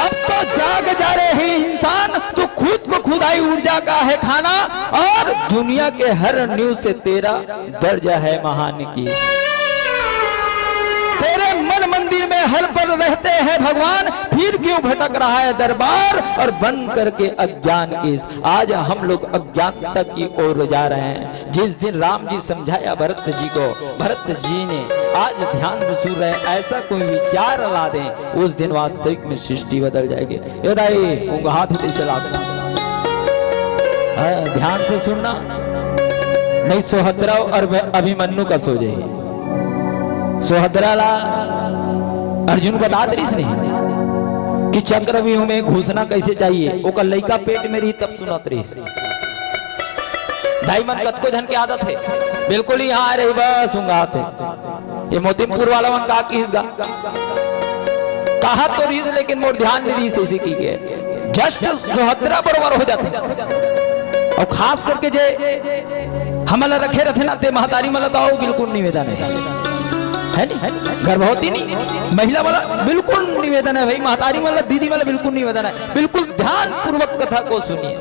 अब तो जाग जा रहे हैं इंसान, तो खुद को खुदाई ऊर्जा का है खाना, और दुनिया के हर न्यूज से तेरा दर्जा है महान की। तेरे मन मंदिर में हर पल रहते हैं भगवान, फिर क्यों भटक रहा है दरबार, और बन करके अज्ञान की। आज हम लोग अज्ञानता की ओर जा रहे हैं। जिस दिन राम जी समझाया भरत जी को, भरत जी ने आज ध्यान से सुन रहे, ऐसा कोई विचार ला दें, उस दिन वास्तविक में सृष्टि बदल जाएगी। हाथ से ला देना, ध्यान से सुनना, नहीं सोहदरा और अभिमन्यु का सो जाइए। सोहदराला अर्जुन बता दे नहीं कि चक्रव्यूह में घुसना कैसे चाहिए, ओकर लइका पेट में रही तब सुनत रही। ढाई मन कत को धन की आदत है, बिल्कुल ही यहाँ रही बस उंगात है। ये मोतीपुर वाला मन का कहा तो रीस, लेकिन मोर ध्यान नहीं रीस ऐसी की गए, जस्ट सोहदरा बरोबर हो जाते। और खास करके जे हमला रखे रहते ना, ते महतारी मला तो बिल्कुल निवेदन है नहीं, गर्भवती नहीं, महिला वाला बिल्कुल निवेदन है भाई, महतारी वाला, दीदी वाला बिल्कुल निवेदन है। बिल्कुल ध्यान पूर्वक कथा को सुनिए,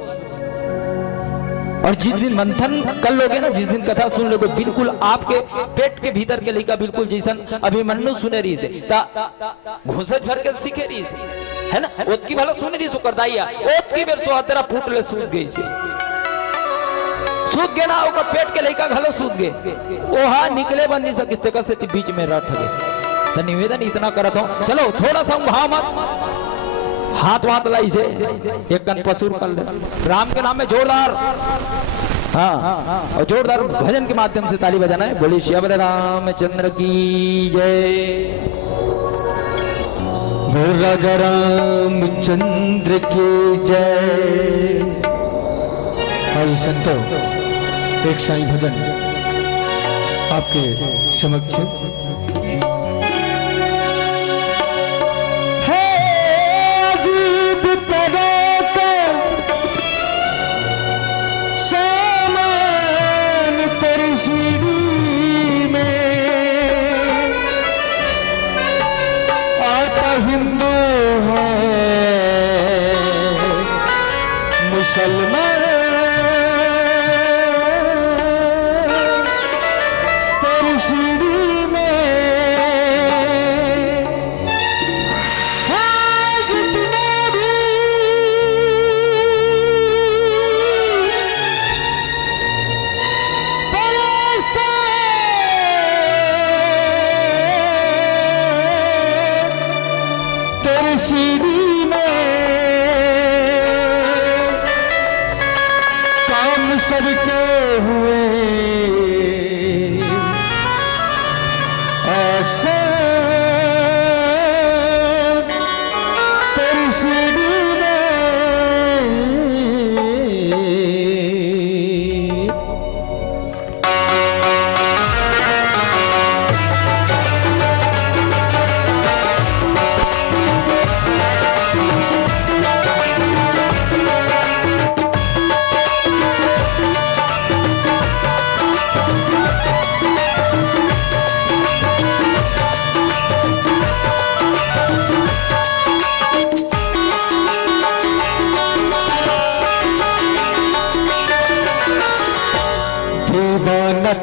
और जिस दिन मंथन कर लोगे ना, जिस दिन कथा सुन लोगे, बिल्कुल आपके पेट के भीतर के लड़का बिल्कुल जैसन अभिमन्यु सुने रही से घुसट भर के सीखे रही से, है ना, ओत की भला सुने रही सो कर दाइया, ओत की बेर सोहदरा फूट ले सूत गई से, सूत गए ना, ओकर पेट के लड़का घलो सूत गए, ओहा निकले बन नहीं सकते कैसे बीच में रट गए। तो निवेदन इतना करत हूं, चलो थोड़ा सा भाव मत, हाथ वाथ लाई से एक गन पसूर कर ले, राम के नाम में जोरदार, हाँ, और जोरदार भजन के माध्यम से ताली बजाना है। बोले श्री रामचंद्र की जय, राजा रामचंद्र की जय। आइए संतो, एक साईं भजन आपके समक्ष। है अजीब तरह का सामान तेरी सीढ़ी में, आता हिंदू है मुसलमान, सीढ़ी में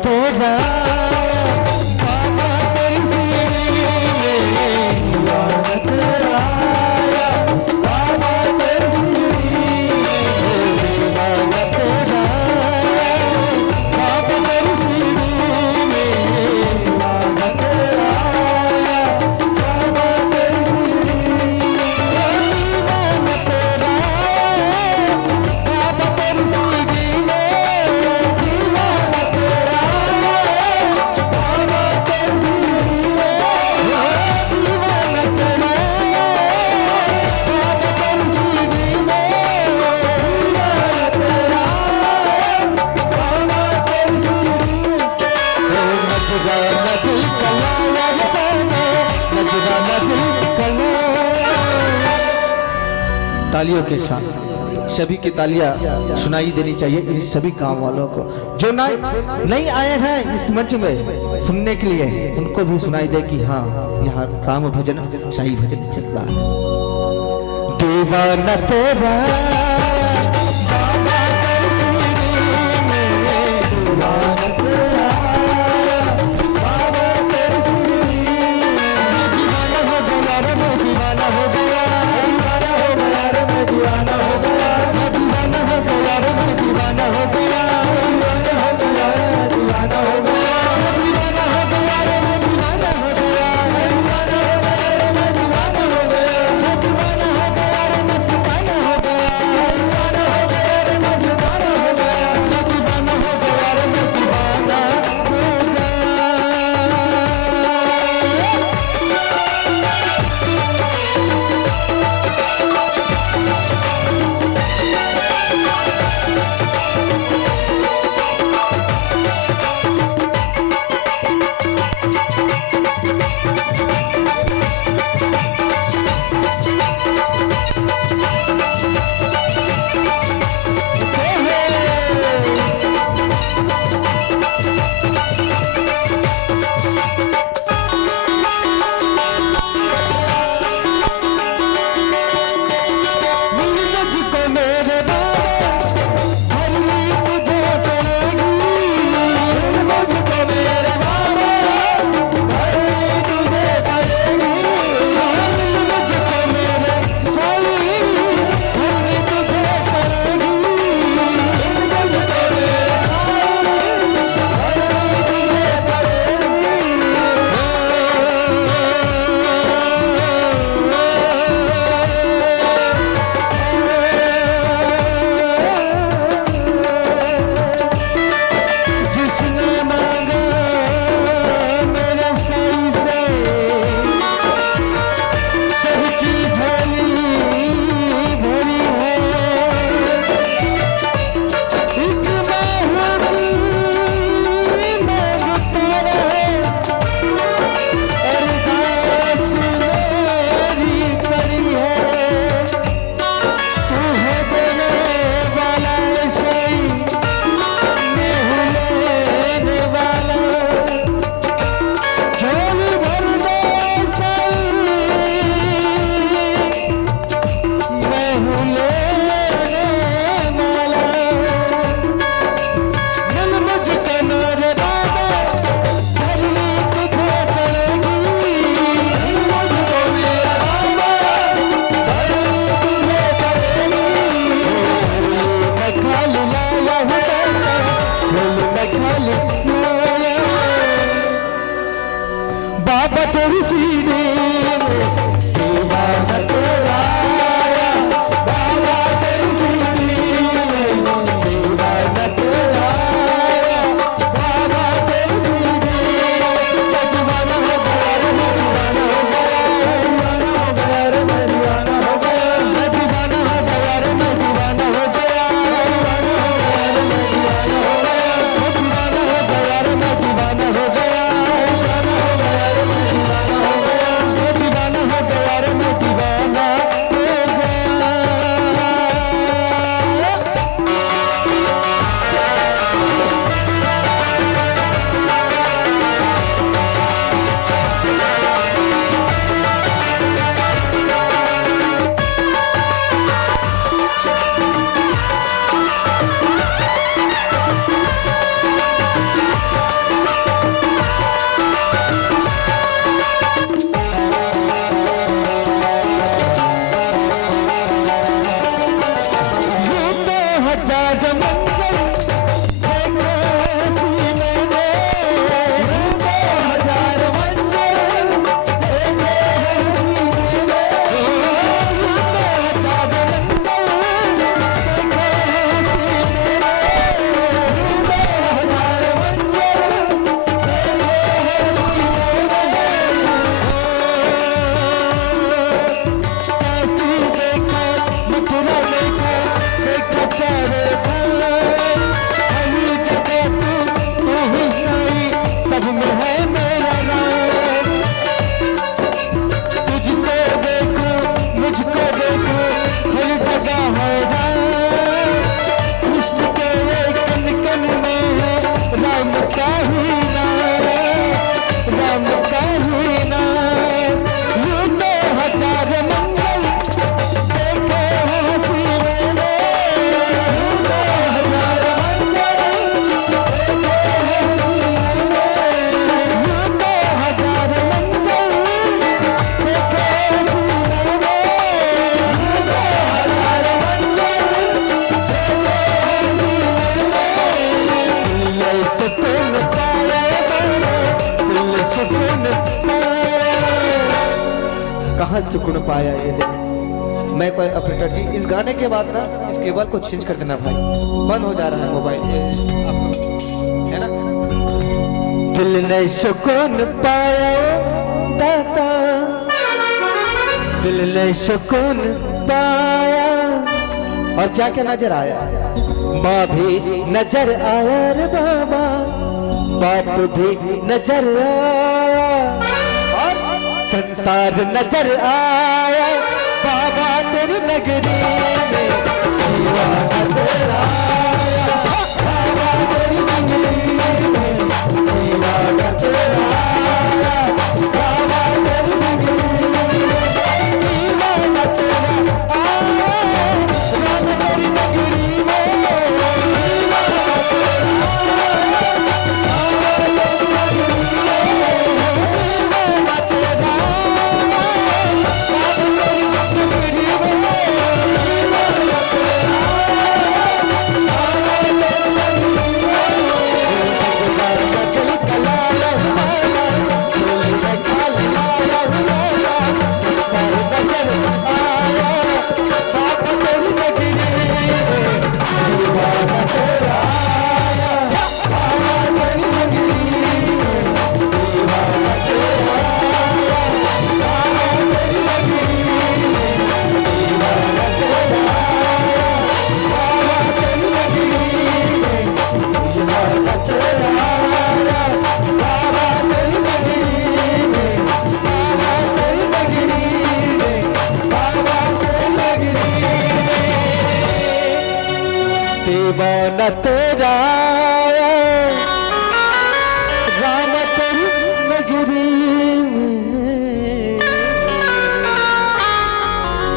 तेरा बाबा तेरी सीढ़ी में दीवाना तेरा बाबा तेरी सीढ़ी में दीवाना तेरा बाबा तेरी सीढ़ी में दीवाना तेरा बाबा तेरी सीढ़ी में दीवाना तेरा बाबा तेरी सीढ़ी में दीवाना तेरा बाबा तेरी सीढ़ी में दीवाना तेरा बाबा तेरी सीढ़ी में दीवाना तेरा बाबा तेरी तालियों के साथ सभी की तालियां सुनाई देनी चाहिए इस सभी गांव वालों को जो नहीं आए हैं इस मंच में सुनने के लिए, उनको भी सुनाई दे कि हाँ यहाँ राम भजन शाही भजन चल रहा है। दीवाना तेरा बाबा तेरी सीढ़ी में दीवाना तेरा बाबा तेरी सीढ़ी में दीवाना हो गया रे मैं दीवाना हो गया रे मैं दीवाना हो गया मैं दीवाना हो गया रे मैं दीवाना हो गया दीवाना हो गया रे दीवाना हो गया दीवाना हो गया रे मैं दीवाना हो गया दीवाना हो गया रे मैं दीवाना हो गया मैं दीवाना हो गया रे मैं दीवाना हो गया सुकून पाया ये दिल। मैं कोई ऑपरेटर जी इस गाने के बाद ना इस केबल को चेंज कर देना भाई, बंद हो जा रहा है मोबाइल है ना। दिल ने सुकून पाया दाता, दिल ने सुकून पाया। और क्या क्या नजर आया, माँ भी नजर आया रे बाबा, बाप भी नजर आया, और संसार नजर आया बाबा तेरी नगरी में, दीवाना तेरा आया बाबा तेरी नगरी में, दीवाना तेरा आया बाबा तेरी नगरी में, दीवाना तेरा आया बाबा तेरी नगरी में, दीवाना तेरा राम तेरी नगरी में,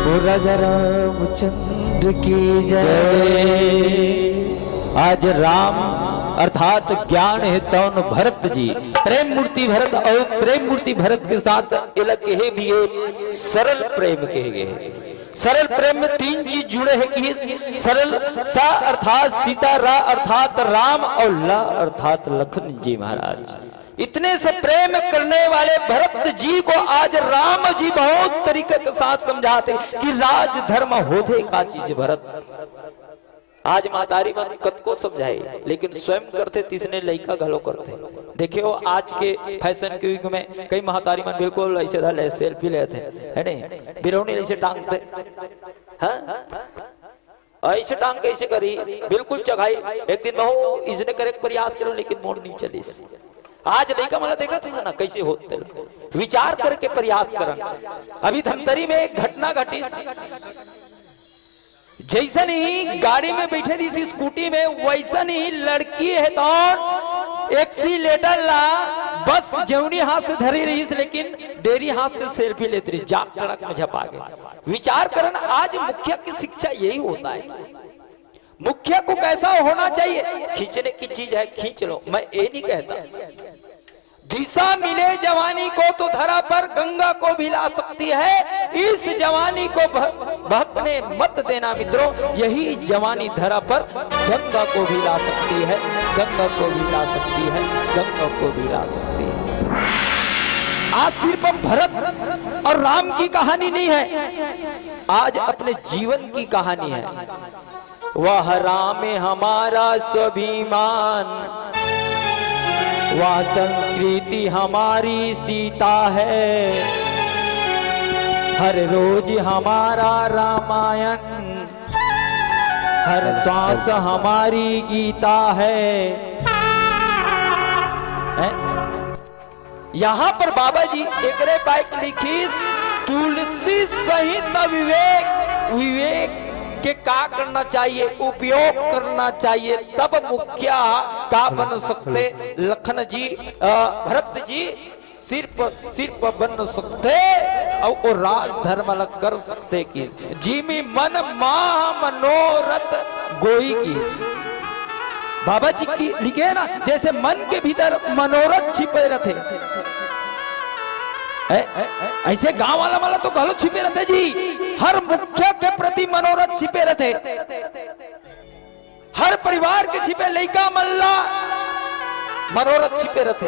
वो राजा रामचंद्र की जय। आज राम अर्थात ज्ञान है तौन भरत जी, प्रेम मूर्ति भरत और प्रेम मूर्ति भरत के साथ अलग कहे भी है, सरल प्रेम कहे गए हैं। सरल प्रेम में तीन चीज जुड़े हैं कि सरल सा अर्थात सीता, रा अर्थात राम और ला अर्थात लखन जी महाराज। इतने से प्रेम करने वाले भरत जी को आज राम जी बहुत तरीके के साथ समझाते कि राज धर्म होते का चीज भरत। आज महतारी मन कद को समझाए लेकिन स्वयं करते तीसरे लड़का घलो करते। देखियो आज के फैशन के युग में कई महतारी मन बिल्कुल ऐसे धले सेल्फी लेते है नहीं, बिरौनी ऐसे टांगते हाँ ऐसे टांग कैसे करी बिल्कुल चगाई। एक दिन बहु इसने करे प्रयास करो लेकिन मोड़ नहीं चली। आज लड़का मला देखा था ना कैसे होते, विचार करके प्रयास करन। अभी धमतरी में एक घटना घटी, जैसन ही गाड़ी में बैठे रही थी स्कूटी में, वैसन ही लड़की है तो एक्सीलेटर ला बस जौनी हाथ से धरी रही लेकिन डेरी हाथ से सेल्फी लेती रही, जाग टड़क में झपा गए। विचार करना आज मुखिया की शिक्षा यही होता है। मुखिया को कैसा होना चाहिए, खींचने की चीज है खींच लो, मैं ये नहीं कहता। दिशा मिले जवानी को तो धरा पर गंगा को भी ला सकती है, इस जवानी को बहकने मत देना मित्रों, यही जवानी धरा पर गंगा को भी ला सकती है, गंगा को भी ला सकती है, गंगा को भी ला सकती है। आज सिर्फ भरत और राम की कहानी नहीं है, आज अपने जीवन की कहानी है। वह राम हमारा स्वाभिमान, वह संस्कृति हमारी सीता है, हर रोज हमारा रामायण, हर श्वास हमारी गीता है। यहाँ पर बाबा जी एक बाइक लिखी, तुलसी सहित विवेक, विवेक के का करना चाहिए, उपयोग करना चाहिए, तब मुखिया का बन सकते। लखन जी भरत जी सिर्फ बन सकते और राज धर्म कर सकते की जिमी मन माह मनोरथ गोई की। बाबा जी की लिखे ना, जैसे मन के भीतर मनोरथ छिपे रहते, ऐसे गांव वाला तो गलत छिपे रहते जी। हर मुखिया के प्रति मनोरथ छिपे रहते, हर परिवार के छिपे लइका मल्ला मनोरथ छिपे रहते।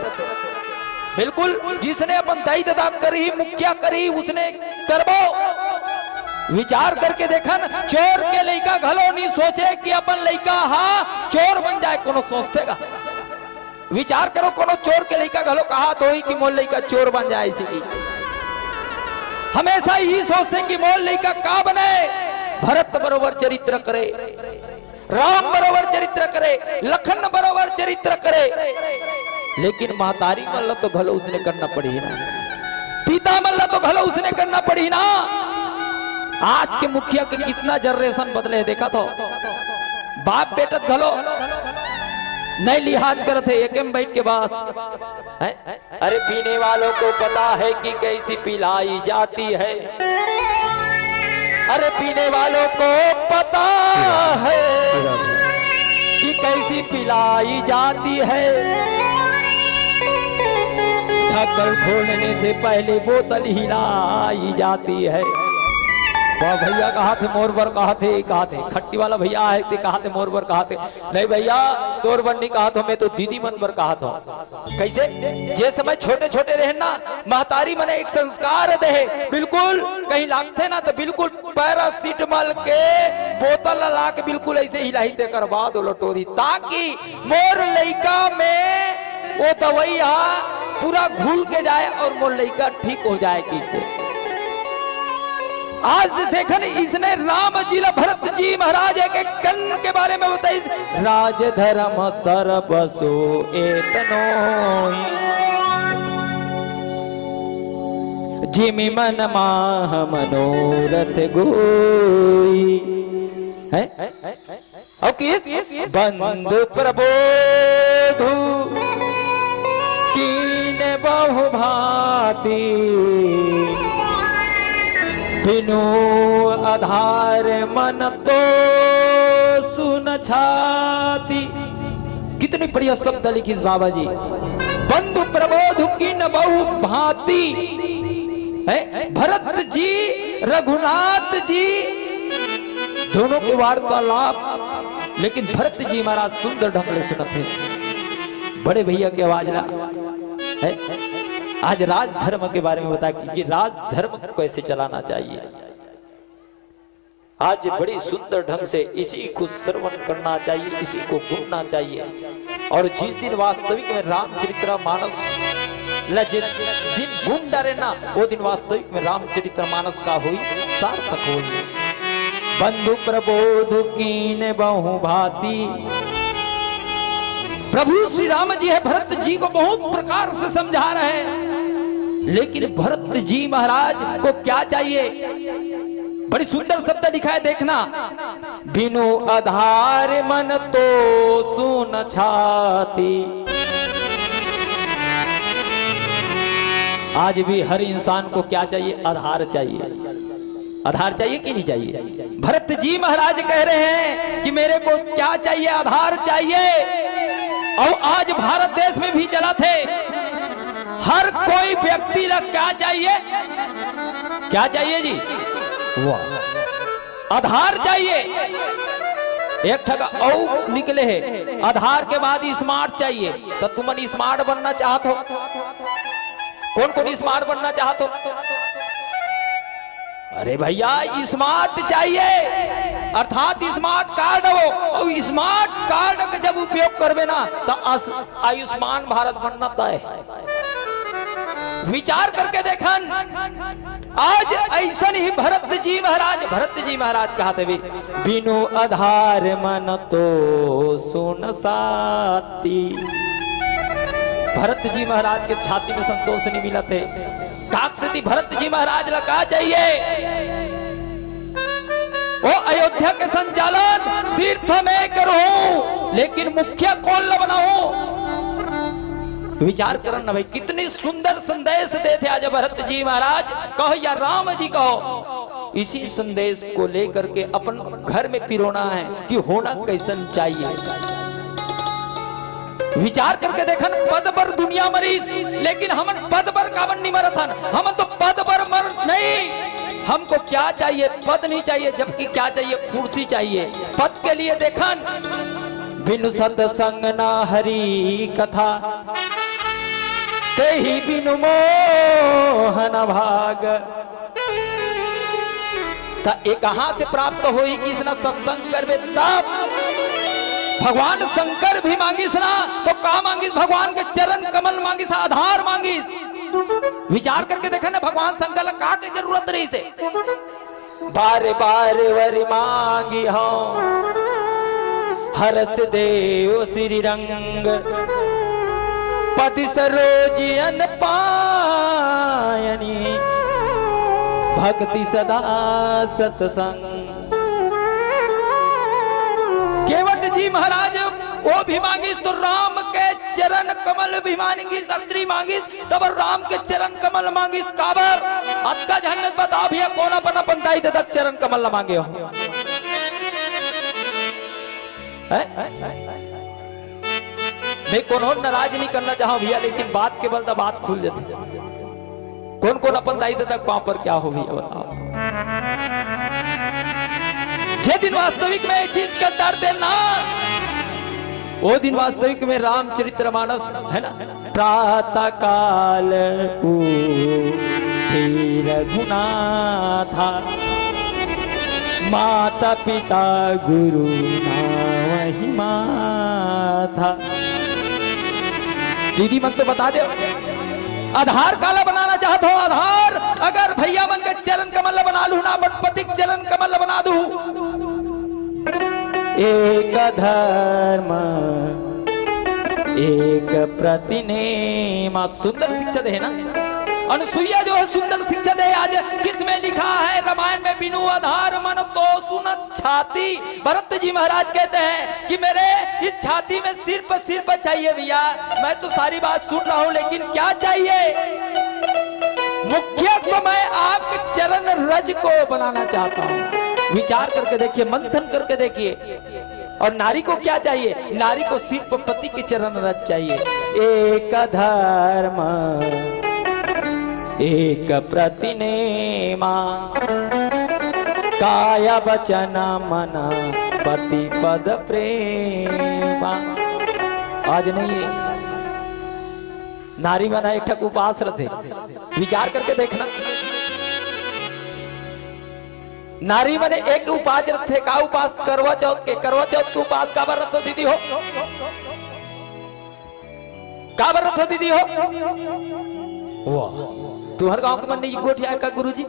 बिल्कुल जिसने अपन दैत दाग करी मुखिया करी उसने करबो विचार करके देखन चोर के लइका घलो नहीं सोचे कि अपन लइका हाँ चोर बन जाए कोनो सोचतेगा विचार करो कोनो चोर के लइका घलो कहा तो ही कि मोर लइका चोर बन जाए इसी हमेशा ही सोचते कि मोर लइका का बने भरत बरोबर चरित्र करे राम बरोबर चरित्र करे लखन बरोबर चरित्र करे लेकिन महतारी मल्ल तो घलो उसने करना पड़ी ना पिता मल्ल तो घलो उसने करना पड़ी ना आज के मुखिया के कितना जनरेशन बदले देखा तो बाप बेटा घलो नहीं लिहाज करते एक बैठ के बास है? अरे पीने वालों को पता है कि कैसी पिलाई जाती है अरे पीने वालों को पता है कि कैसी पिलाई जाती है ढक्कन खोलने से पहले बोतल हिलाई जाती है वाह भैया कहा थे मोरबर कहा थे खट्टी वाला भैया है थे कहा थे मोरबर कहा थे नहीं भैया तोर बन्नी कहा तो मैं तो दीदी मन पर कहा था कैसे जे समय छोटे छोटे रहे ना महतारी मने एक संस्कार दे बिल्कुल कहीं लागते ना तो बिल्कुल पैरासीटामोल के बोतल ला के बिल्कुल ऐसे हिलाई दे करवा दो लटोरी ताकि मोर लइका में वो दवाइया पूरा घुल के जाए और मोर लइका ठीक हो जाए कि आज देखन इसने राम जी भरत जी महाराज के कन के बारे में बताई राज धर्म सर्वसो एतनोई जिमि मन माह मनोरथ गोई है और किस बंधु प्रबोधु कीन बहु भांति बिनु आधार मन तो सुन छाती कितनी बढ़िया शब्द लिखी इस बाबा जी बंधु प्रबोध की न बहु भांति है भरत जी रघुनाथ जी दोनों के वार्तालाप लेकिन भरत जी महाराज सुंदर ढंग से सुनते बड़े भैया की आवाज ला है आज राजधर्म के बारे में बता कि राजधर्म कैसे चलाना चाहिए आज बड़ी सुंदर ढंग से इसी को श्रवण करना चाहिए इसी को घूमना चाहिए और जिस दिन वास्तविक में रामचरितमानस दिन घूम डाले ना वो दिन वास्तविक में रामचरितमानस का हुई सार्थक हुई बंधु प्रबोध कीन बहु भांति प्रभु श्री राम जी है भरत जी को बहुत प्रकार से समझा रहे हैं लेकिन भरत जी महाराज को क्या चाहिए बड़ी सुंदर शब्द लिखा है देखना बिनु आधार मन तो सुन छाती आज भी हर इंसान को क्या चाहिए आधार चाहिए कि नहीं चाहिए भरत जी महाराज कह रहे हैं कि मेरे को क्या चाहिए आधार चाहिए और आज भारत देश में भी चला थे हर कोई व्यक्ति लग क्या चाहिए जी वाह आधार चाहिए एक ठगा और निकले है आधार के बाद स्मार्ट चाहिए तो तुम स्मार्ट बनना चाहते हो कौन स्मार्ट बनना चाहते हो अरे भैया स्मार्ट चाहिए अर्थात स्मार्ट कार्ड हो और स्मार्ट कार्ड का जब उपयोग करवे ना तो आयुष्मान भारत बनना तय विचार करके देखन आज ऐसा ही भरत जी महाराज कहते भी बिनु आधार मन तो सुन साती भरत जी महाराज के छाती में संतोष नहीं मिला थे काकसती भरत जी महाराज लगा चाहिए वो अयोध्या के संचालन सिर्फ मैं करूं लेकिन मुखिया कौन न बनाऊं विचार करना भाई कितनी सुंदर संदेश देते आज भरत जी महाराज कहो या राम जी कहो इसी संदेश को लेकर के अपन घर में पिरोना है कि होना कैसन चाहिए विचार करके देखन पद पर दुनिया मरीज लेकिन हम पद पर कावन नहीं मरथन हम तो पद पर मर नहीं हमको क्या चाहिए पद नहीं चाहिए जबकि क्या चाहिए कुर्सी चाहिए पद के लिए देखन बिनु सत्संग ना हरि कथा ते ही बिनु मोहन भाग। ये कहां से प्राप्त होई कि इसना सत्संग करवे तब। भगवान शंकर भी मांगिस ना तो का मांगिस, भगवान के चरण कमल मांगिस, आधार मांगिस। विचार करके देखा ना भगवान शंकर का के जरूरत रही से। बारे बारे वरी मांगी हो हरस देव श्री रंग, पति सरोजियन पायनी, भक्ति सदा सत्संग। केवट जी महाराज वो भी मांगिस तो राम के चरण कमल भी मांगिस, अत्री मांगिस तब राम के चरण कमल मांगिस। काबर आज का जन्नत बता भी कौन अपन अपन दाई तक चरण कमल मांगे हो। मैं कोनो नाराज नहीं करना चाहूं भैया, लेकिन बात के बल बात खुल जाती। कौन कौन अपन दाई तक पांव पर क्या हो भैया बताओ। जे दिन वास्तविक में चीज का डरते ना, वो दिन वास्तविक में रामचरितमानस है ना। प्रातः काल रघुनाथा, माता पिता गुरु नावहि माथा। दीदी मन तो बता दे, आधार काला बनाना चाहते हो। आधार अगर भैया मन के चरण कमल बना लू ना, पति चरण कमल बना दू। एक धर्म एक प्रतिनेम, सुंदर शिक्षा दे ना। अनुसुईया जो है सुंदर शिक्षा दे। आज किसमें लिखा है रामायण में, बिनु आधार मन तो सुनत छाती। भरत जी महाराज कहते हैं कि मेरे इस छाती में सिर पर चाहिए भैया। मैं तो सारी बात सुन रहा हूं, लेकिन क्या चाहिए? मुख्य तो मैं आपके चरण रज को बनाना चाहता हूं। विचार करके देखिए, मंथन करके देखिए। और नारी को क्या चाहिए? नारी को सिर पर पति के चरण रज चाहिए। एक धर्म एक प्रतिनेमा, काया वचन मन पति पद प्रेमा। आज नहीं नारी बना एक ठक उपास रथे। विचार करके देखना, नारी बने एक उपास रथे। का उपास? करवा चौथ के। करवा चौथ के उपास का बार रथो दीदी हो? का बार रथो दीदी हो? वाह, तुहर गांव के मन नहीं गोठिया का गुरुजी?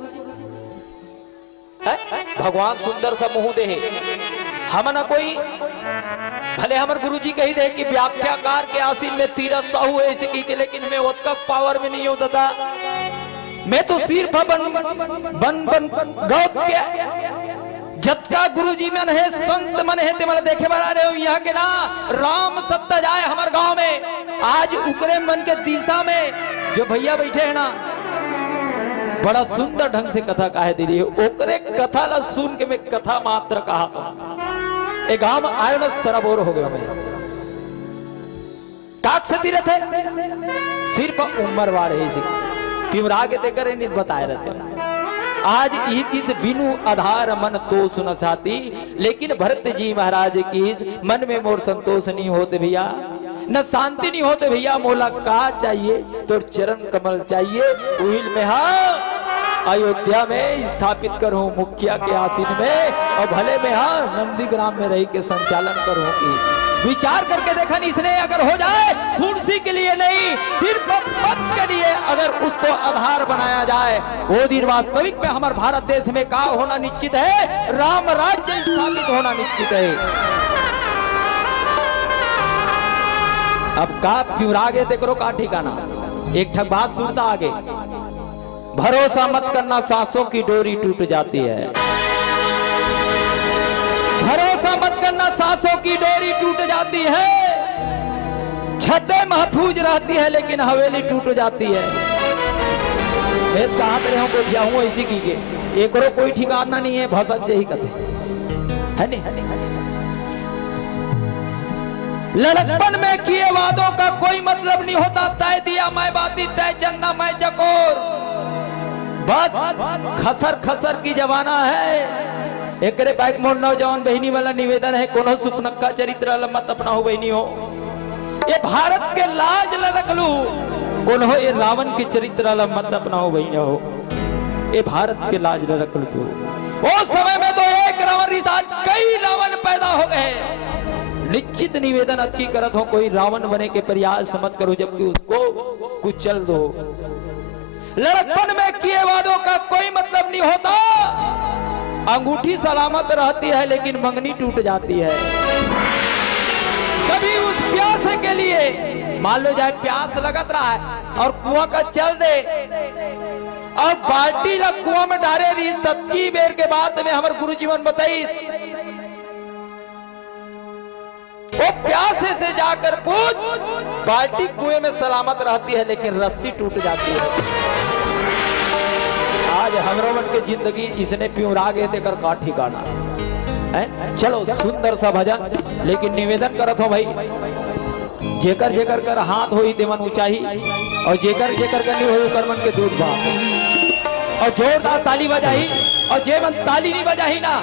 भगवान सुंदर सा मुंह दे। हम न कोई भले हमर गुरुजी कही दे कि व्याख्याकार के आसीन में तीरथ साहू ऐसे की थी, लेकिन मैं उसका पावर में नहीं हूं दादा। मैं तो सिर्फ बन गौत के जतका गुरुजी मन है, संत मन है, ते मन देखे बना रहे हो यहाँ के ना। राम सत्ता जाए हमारे गांव में। आज उकरे मन के दिशा में जो भैया बैठे हैं ना, बड़ा सुंदर ढंग से कथा कहा है दीदी। ओकरे कथा ला सुन के मैं कथा मात्र कहा। एक गांव में आयो ना, सराबोर हो गया। मैं काक से तीरथ है, सिर्फ उम्र वाले ही पिमरा के देकर नहीं बताए रहते। आज इस बिनु आधार मन तो सुन चाहती, लेकिन भरत जी महाराज की मन में मोर संतोष नहीं होते भैया, न शांति नहीं होते भैया। मोला का चाहिए? तो चरण कमल चाहिए। उहिल में हाँ अयोध्या में स्थापित करूं मुखिया के आसीन में, और भले में हाँ नंदीग्राम में रह के संचालन करूं। विचार करके देखा, इसने अगर हो जाए कुर्सी के लिए नहीं, सिर्फ पद के लिए अगर उसको आधार बनाया जाए, वो दिन वास्तविक में हमारे भारत देश में का होना निश्चित है? राम राज्य स्थापित होना निश्चित है। अब का क्यों आगे देख रो का ठिकाना। एक ठक बात सुनता आगे, भरोसा मत करना सांसों की डोरी टूट जाती है। भरोसा मत करना सांसों की डोरी टूट जाती है। छतें महफूज रहती है लेकिन हवेली टूट जाती है। कहा करे हम को हूँ ऐसी की के एक कोई ठिकाना नहीं है। भसत यही कथे है नहीं। लड़कपन में किए वादों का कोई मतलब नहीं होता। तय दिया मैं बाती, तय चंदा मैं चकोर। बस खसर खसर की जमाना है। एक बैक मोड़ नौजवान बहनी वाला निवेदन है, कोनो सुपनक का चरित्र मत अपना हो बहनी हो। ये भारत के लाज लड़क लू कौन हो ये रावण के चरित्र ला मत अपनाओ भैया हो, ये भारत के लाज न रखल तू। उस समय में तो एक रावण रिसाज कई रावण पैदा हो गए। निश्चित निवेदन अति करत हो, कोई रावण बने के प्रयास मत करो, जबकि उसको कुचल दो। लड़कपन में किए वादों का कोई मतलब नहीं होता। अंगूठी सलामत रहती है लेकिन मंगनी टूट जाती है। कभी उस प्यासे के लिए मान लो जाए प्यास लगत रहा है और कुआं का चल दे और बाल्टी लग कुआं में डारे रही, तत्की बेर के बाद में हमारे गुरु जीवन बताई वो प्यासे से जाकर पूछ, बाल्टी कुएं में सलामत रहती है लेकिन रस्सी टूट जाती है। आज हमरो मन के जिंदगी इसने प्यूरा गए थे कर का ठिकाना है। चलो सुंदर सा भजन, लेकिन निवेदन करत हो भाई, जेकर जेकर कर हाथ होई ते मन ऊंचाई और जेकर जेकर कर नहीं होई कर मन के दूध बाप और जोरदार ताली बजाई। और जे मन ताली नहीं बजाई ना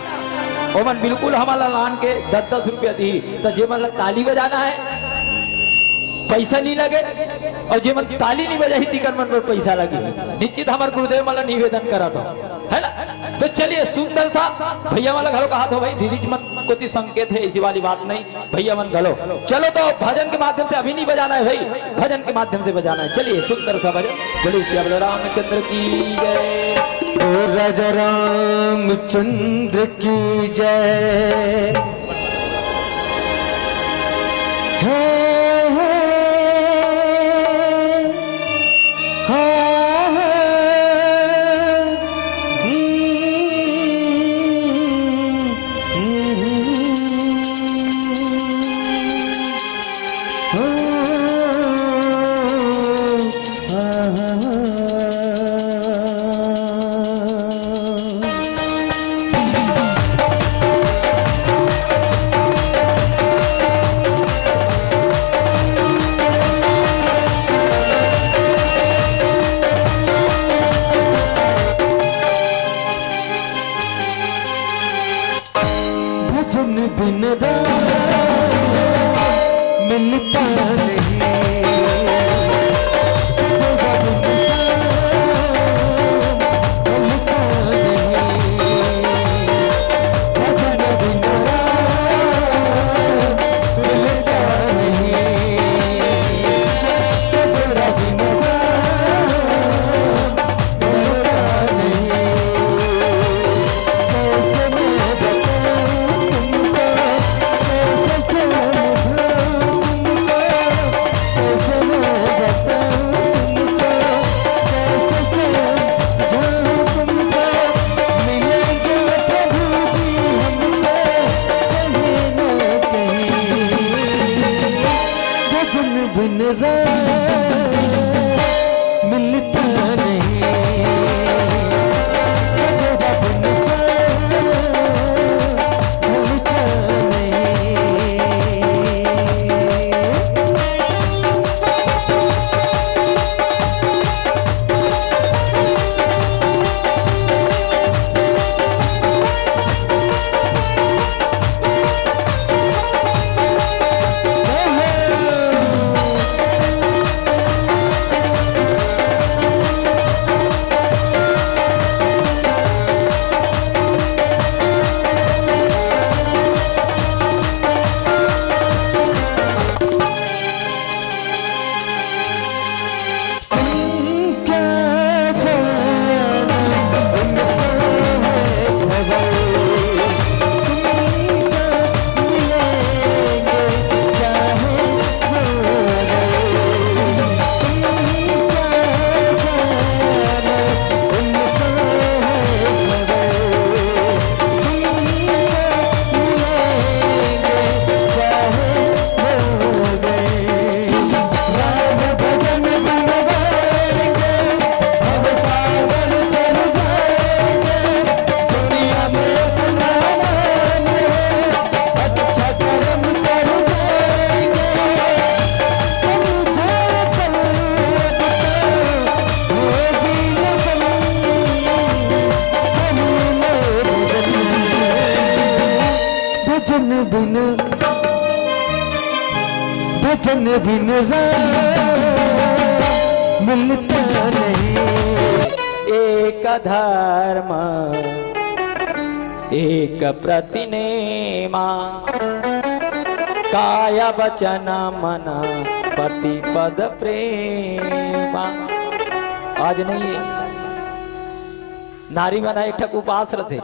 वो मन बिल्कुल हमारा लान के 10-10 रुपया दी। तो जे मन ताली बजाना है पैसा नहीं लगे और जे मन ताली नहीं बजाई तिकर मन पर पैसा लगे। निश्चित हमारे गुरुदेव वाला निवेदन करा था है ना। तो चलिए सुंदर सा भैया वाला घलो कहा था भाई, दीदी मन को संकेत है, ऐसी वाली बात नहीं, भैया मन घलो। चलो तो भजन के माध्यम से अभी नहीं बजाना है भाई, भजन के माध्यम से बजाना है। चलिए सुंदर सा भजन, बोलिए श्री रामचंद्र की जय। ओ राजा रामचंद्र की जय। भजन बिन मिलता नहीं। एक धर्म एक प्रतिनेमा, काया वचन मन पति पद प्रेमा। आज नहीं नारी मना एक ठक उपास रथे,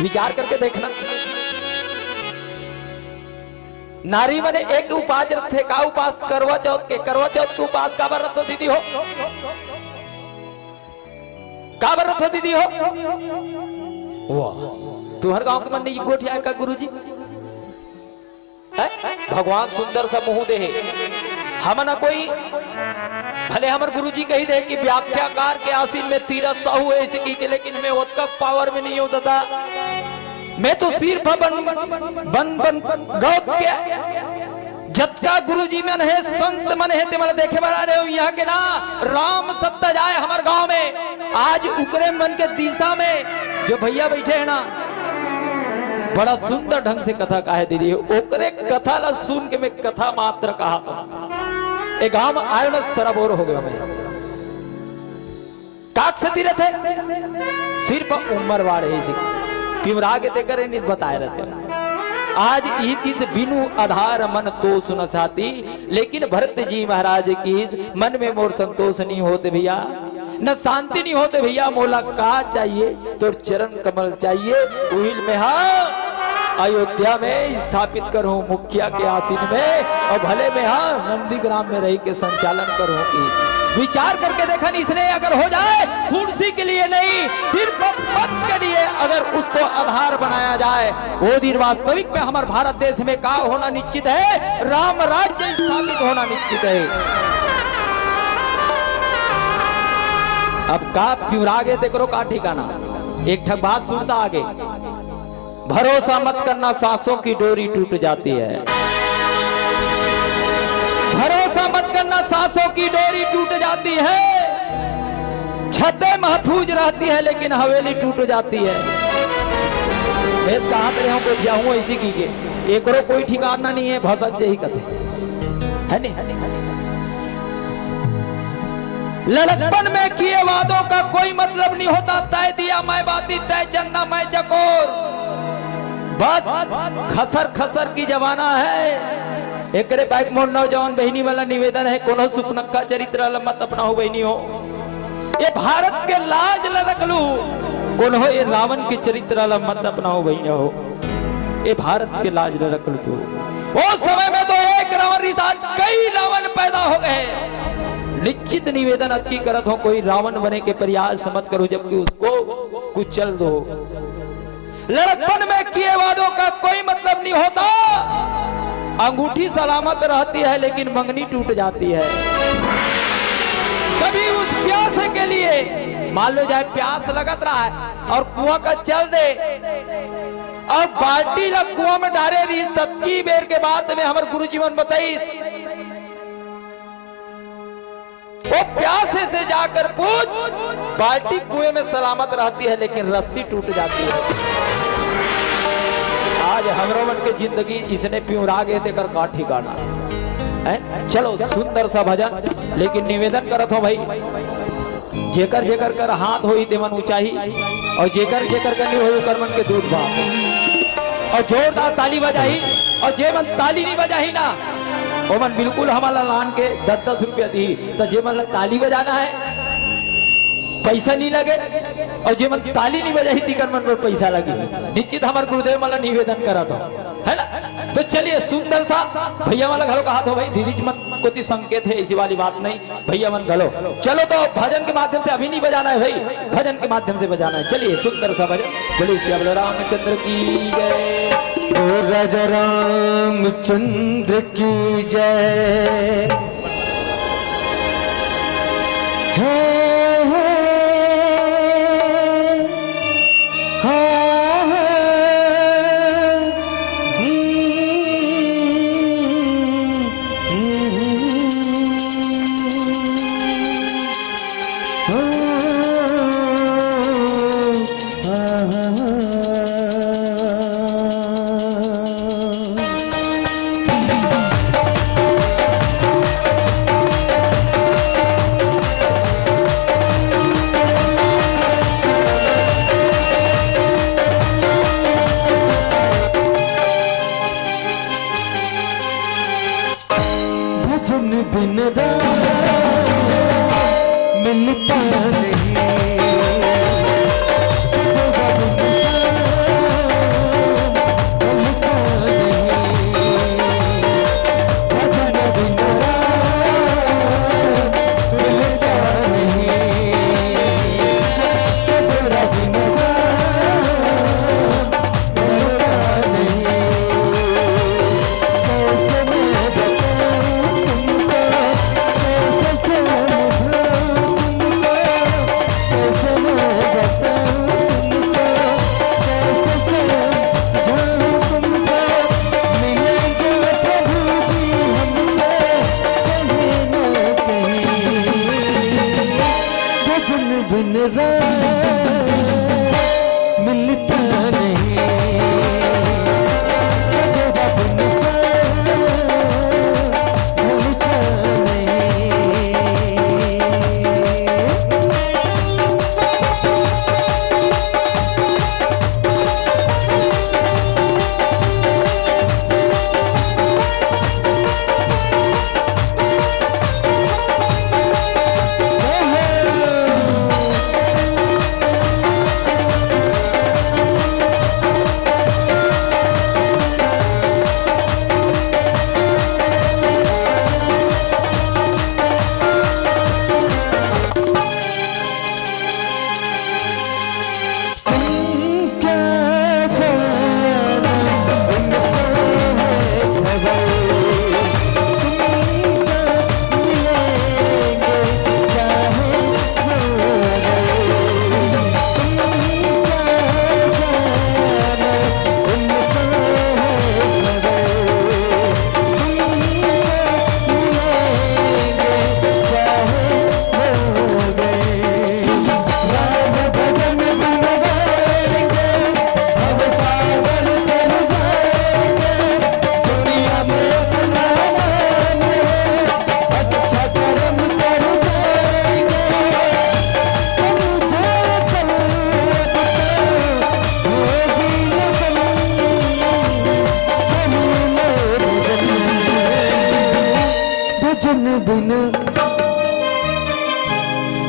विचार करके देखना। नारी मने एक उपास रथे का उपास करवा चौथ के उपास का रथो दीदी हो, का रथो दीदी हो। वाह, तुम्हारे गांव के मन नहीं गोठिया का गुरुजी है? भगवान सुंदर सा मुंह दे हम न कोई भले हमर गुरुजी कही दे कि व्याख्याकार के आसीन में तीरथ साहू ऐसे की थी, लेकिन मैं उतना पावर में नहीं हूं दादा। मैं तो सिर्फ बन गौत के जत्का गुरुजी मन है, संत मन है, ते देखे बना रहे हो यहाँ के ना राम सत्ता जाए हमारे गांव में। आज उकरे मन के दिशा में जो भैया बैठे हैं ना, बड़ा सुंदर ढंग से कथा कहा है दीदी। ओकरे कथा ला सुन के मैं कथा मात्र कहा था। एक गांव आयो ना सराबोर हो गया मैं। काक से तीरे थे सिर्फ उम्र वाड़े ही पिवरा के देकर नहीं बताए रहते। आज इतिस बिनु आधार मन तो सुन चाहती, लेकिन भरत जी महाराज की मन में मोर संतोष नहीं होते भैया, न शांति नहीं होते भैया। मोला का चाहिए तो चरण कमल चाहिए, उहिल में हाँ अयोध्या में स्थापित करूं मुखिया के आसीन में, और भले में हाँ नंदीग्राम में रही के संचालन करूं। इस विचार करके देखा इसने अगर हो जाए कुर्सी के लिए नहीं, सिर्फ पद के लिए अगर उसको आधार बनाया जाए, वो दिन वास्तविक में हमारे भारत देश में का होना निश्चित है, राम राज्य स्थापित होना निश्चित है। अब का पिवरागे ते करो का ठिकाना। एक ठक बात सुनता आगे, भरोसा मत करना सांसों की डोरी टूट जाती है। भरोसा मत करना सांसों की डोरी टूट जाती है। छतें महफूज रहती है लेकिन हवेली टूट जाती है। मैं कहा को हूँ ऐसी की एक कोई ठिकाना नहीं है, भसक यही कथे है नहीं। लड़कपन में किए वादों का कोई मतलब नहीं होता, तय दिया मैं बाती तय चन्ना मैं चकोर। बस खसर खसर की जमाना है। एक बैक मोड़ नौजवान बहनी वाला निवेदन है, कोनो सुपनक्का चरित्र मत अपना हो बहनी हो। ये भारत के लाज लड़क लू कौन हो, ये रावण के चरित्र मत अपना हो बहनी हो। ये भारत के लाज लड़क लू। तो वो समय में तो एक रावण आज कई रावण पैदा हो गए। निश्चित निवेदन अति करत हो, कोई रावण बने के प्रयास मत करो, जबकि उसको कुचल दो। लड़कपन में किए वादों का कोई मतलब नहीं होता। अंगूठी सलामत रहती है लेकिन मंगनी टूट जाती है। कभी उस प्यासे के लिए मान लो जाए प्यास लगत रहा है और कुआं का चल दे और बाल्टी लग कुआं में डाले रही, तत्की बेर के बाद में हमारे गुरु जीवन बताई वो प्यासे से जाकर पूछ, बाल्टी कुएं में सलामत रहती है लेकिन रस्सी टूट जाती है। आज हमरो मन के जिंदगी इसने प्यूरा गए थे कर का ठिकाना है। चलो सुंदर सा भजन, लेकिन निवेदन करत हो भाई, जेकर जेकर कर हाथ होई ते मन ऊंचाई, और जेकर जेकर कर नहीं होई कर मन के दूध भाव। और जोरदार ताली बजाई, और जे मन ताली नहीं बजाई ना वो मन बिल्कुल हमारा लान के 10-10 रुपया दी। तो जे मन ताली बजाना है पैसा नहीं लगे, और जे मन ताली नहीं बजाई तीकर मन पर पैसा लगे। निश्चित हमारे गुरुदेव वाला निवेदन करा था है ना। तो चलिए सुंदर सा भैया वाला घलो का हाथ हो भाई, दीदी मत कोई संकेत है ऐसी वाली बात नहीं, भैया मन घलो। चलो तो भजन के माध्यम से अभी नहीं बजाना है भाई, भजन के माध्यम से बजाना है। चलिए सुंदर सा भजन, बोलिए श्री रामचंद्र की जय, राजा रामचंद्र की जय। बिन राम मिलता नहीं। बिन राम मिलता नहीं।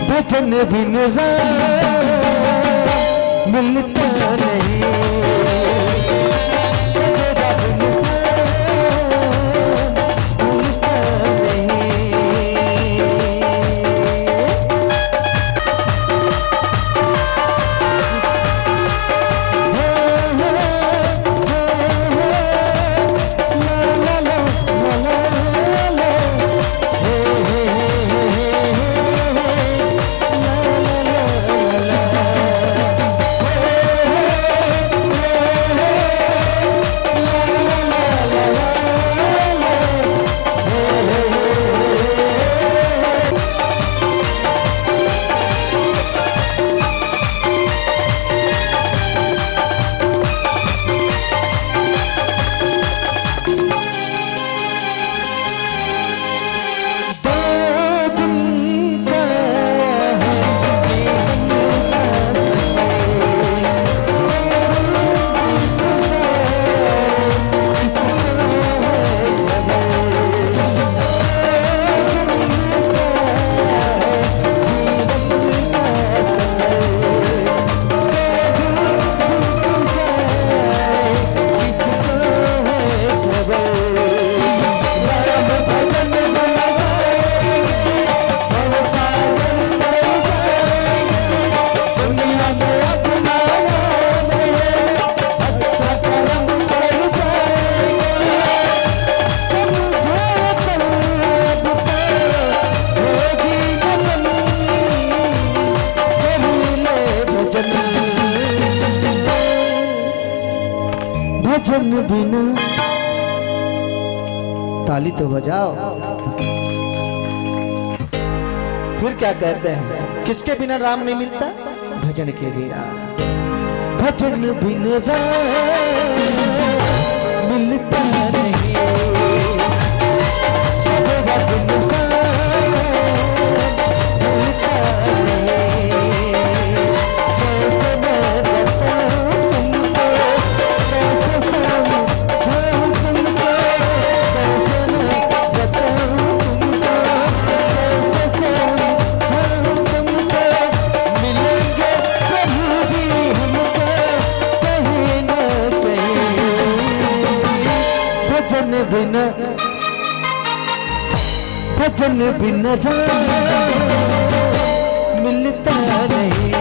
भजन बिन राम मिलता नहीं। भजन बिन ताली तो बजाओ। फिर क्या कहते हैं, किसके बिना राम नहीं मिलता? भजन के बिना। भजन बिन राम मिलता नहीं। भजन बिन मिलता नहीं।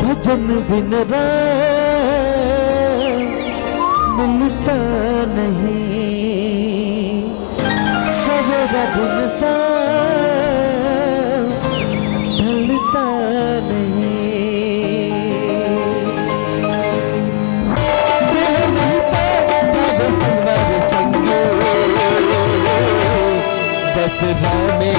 भजन बिन मिलता नहीं, सवेरा बिन सा ढलता नहीं। दसरा में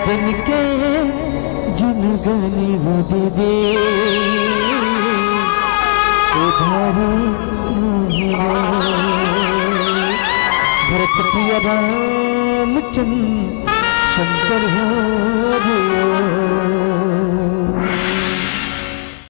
दिन के जिन गनी वो दे दे उधारी भरत प्रिय रामचंद्र शंकर हरे।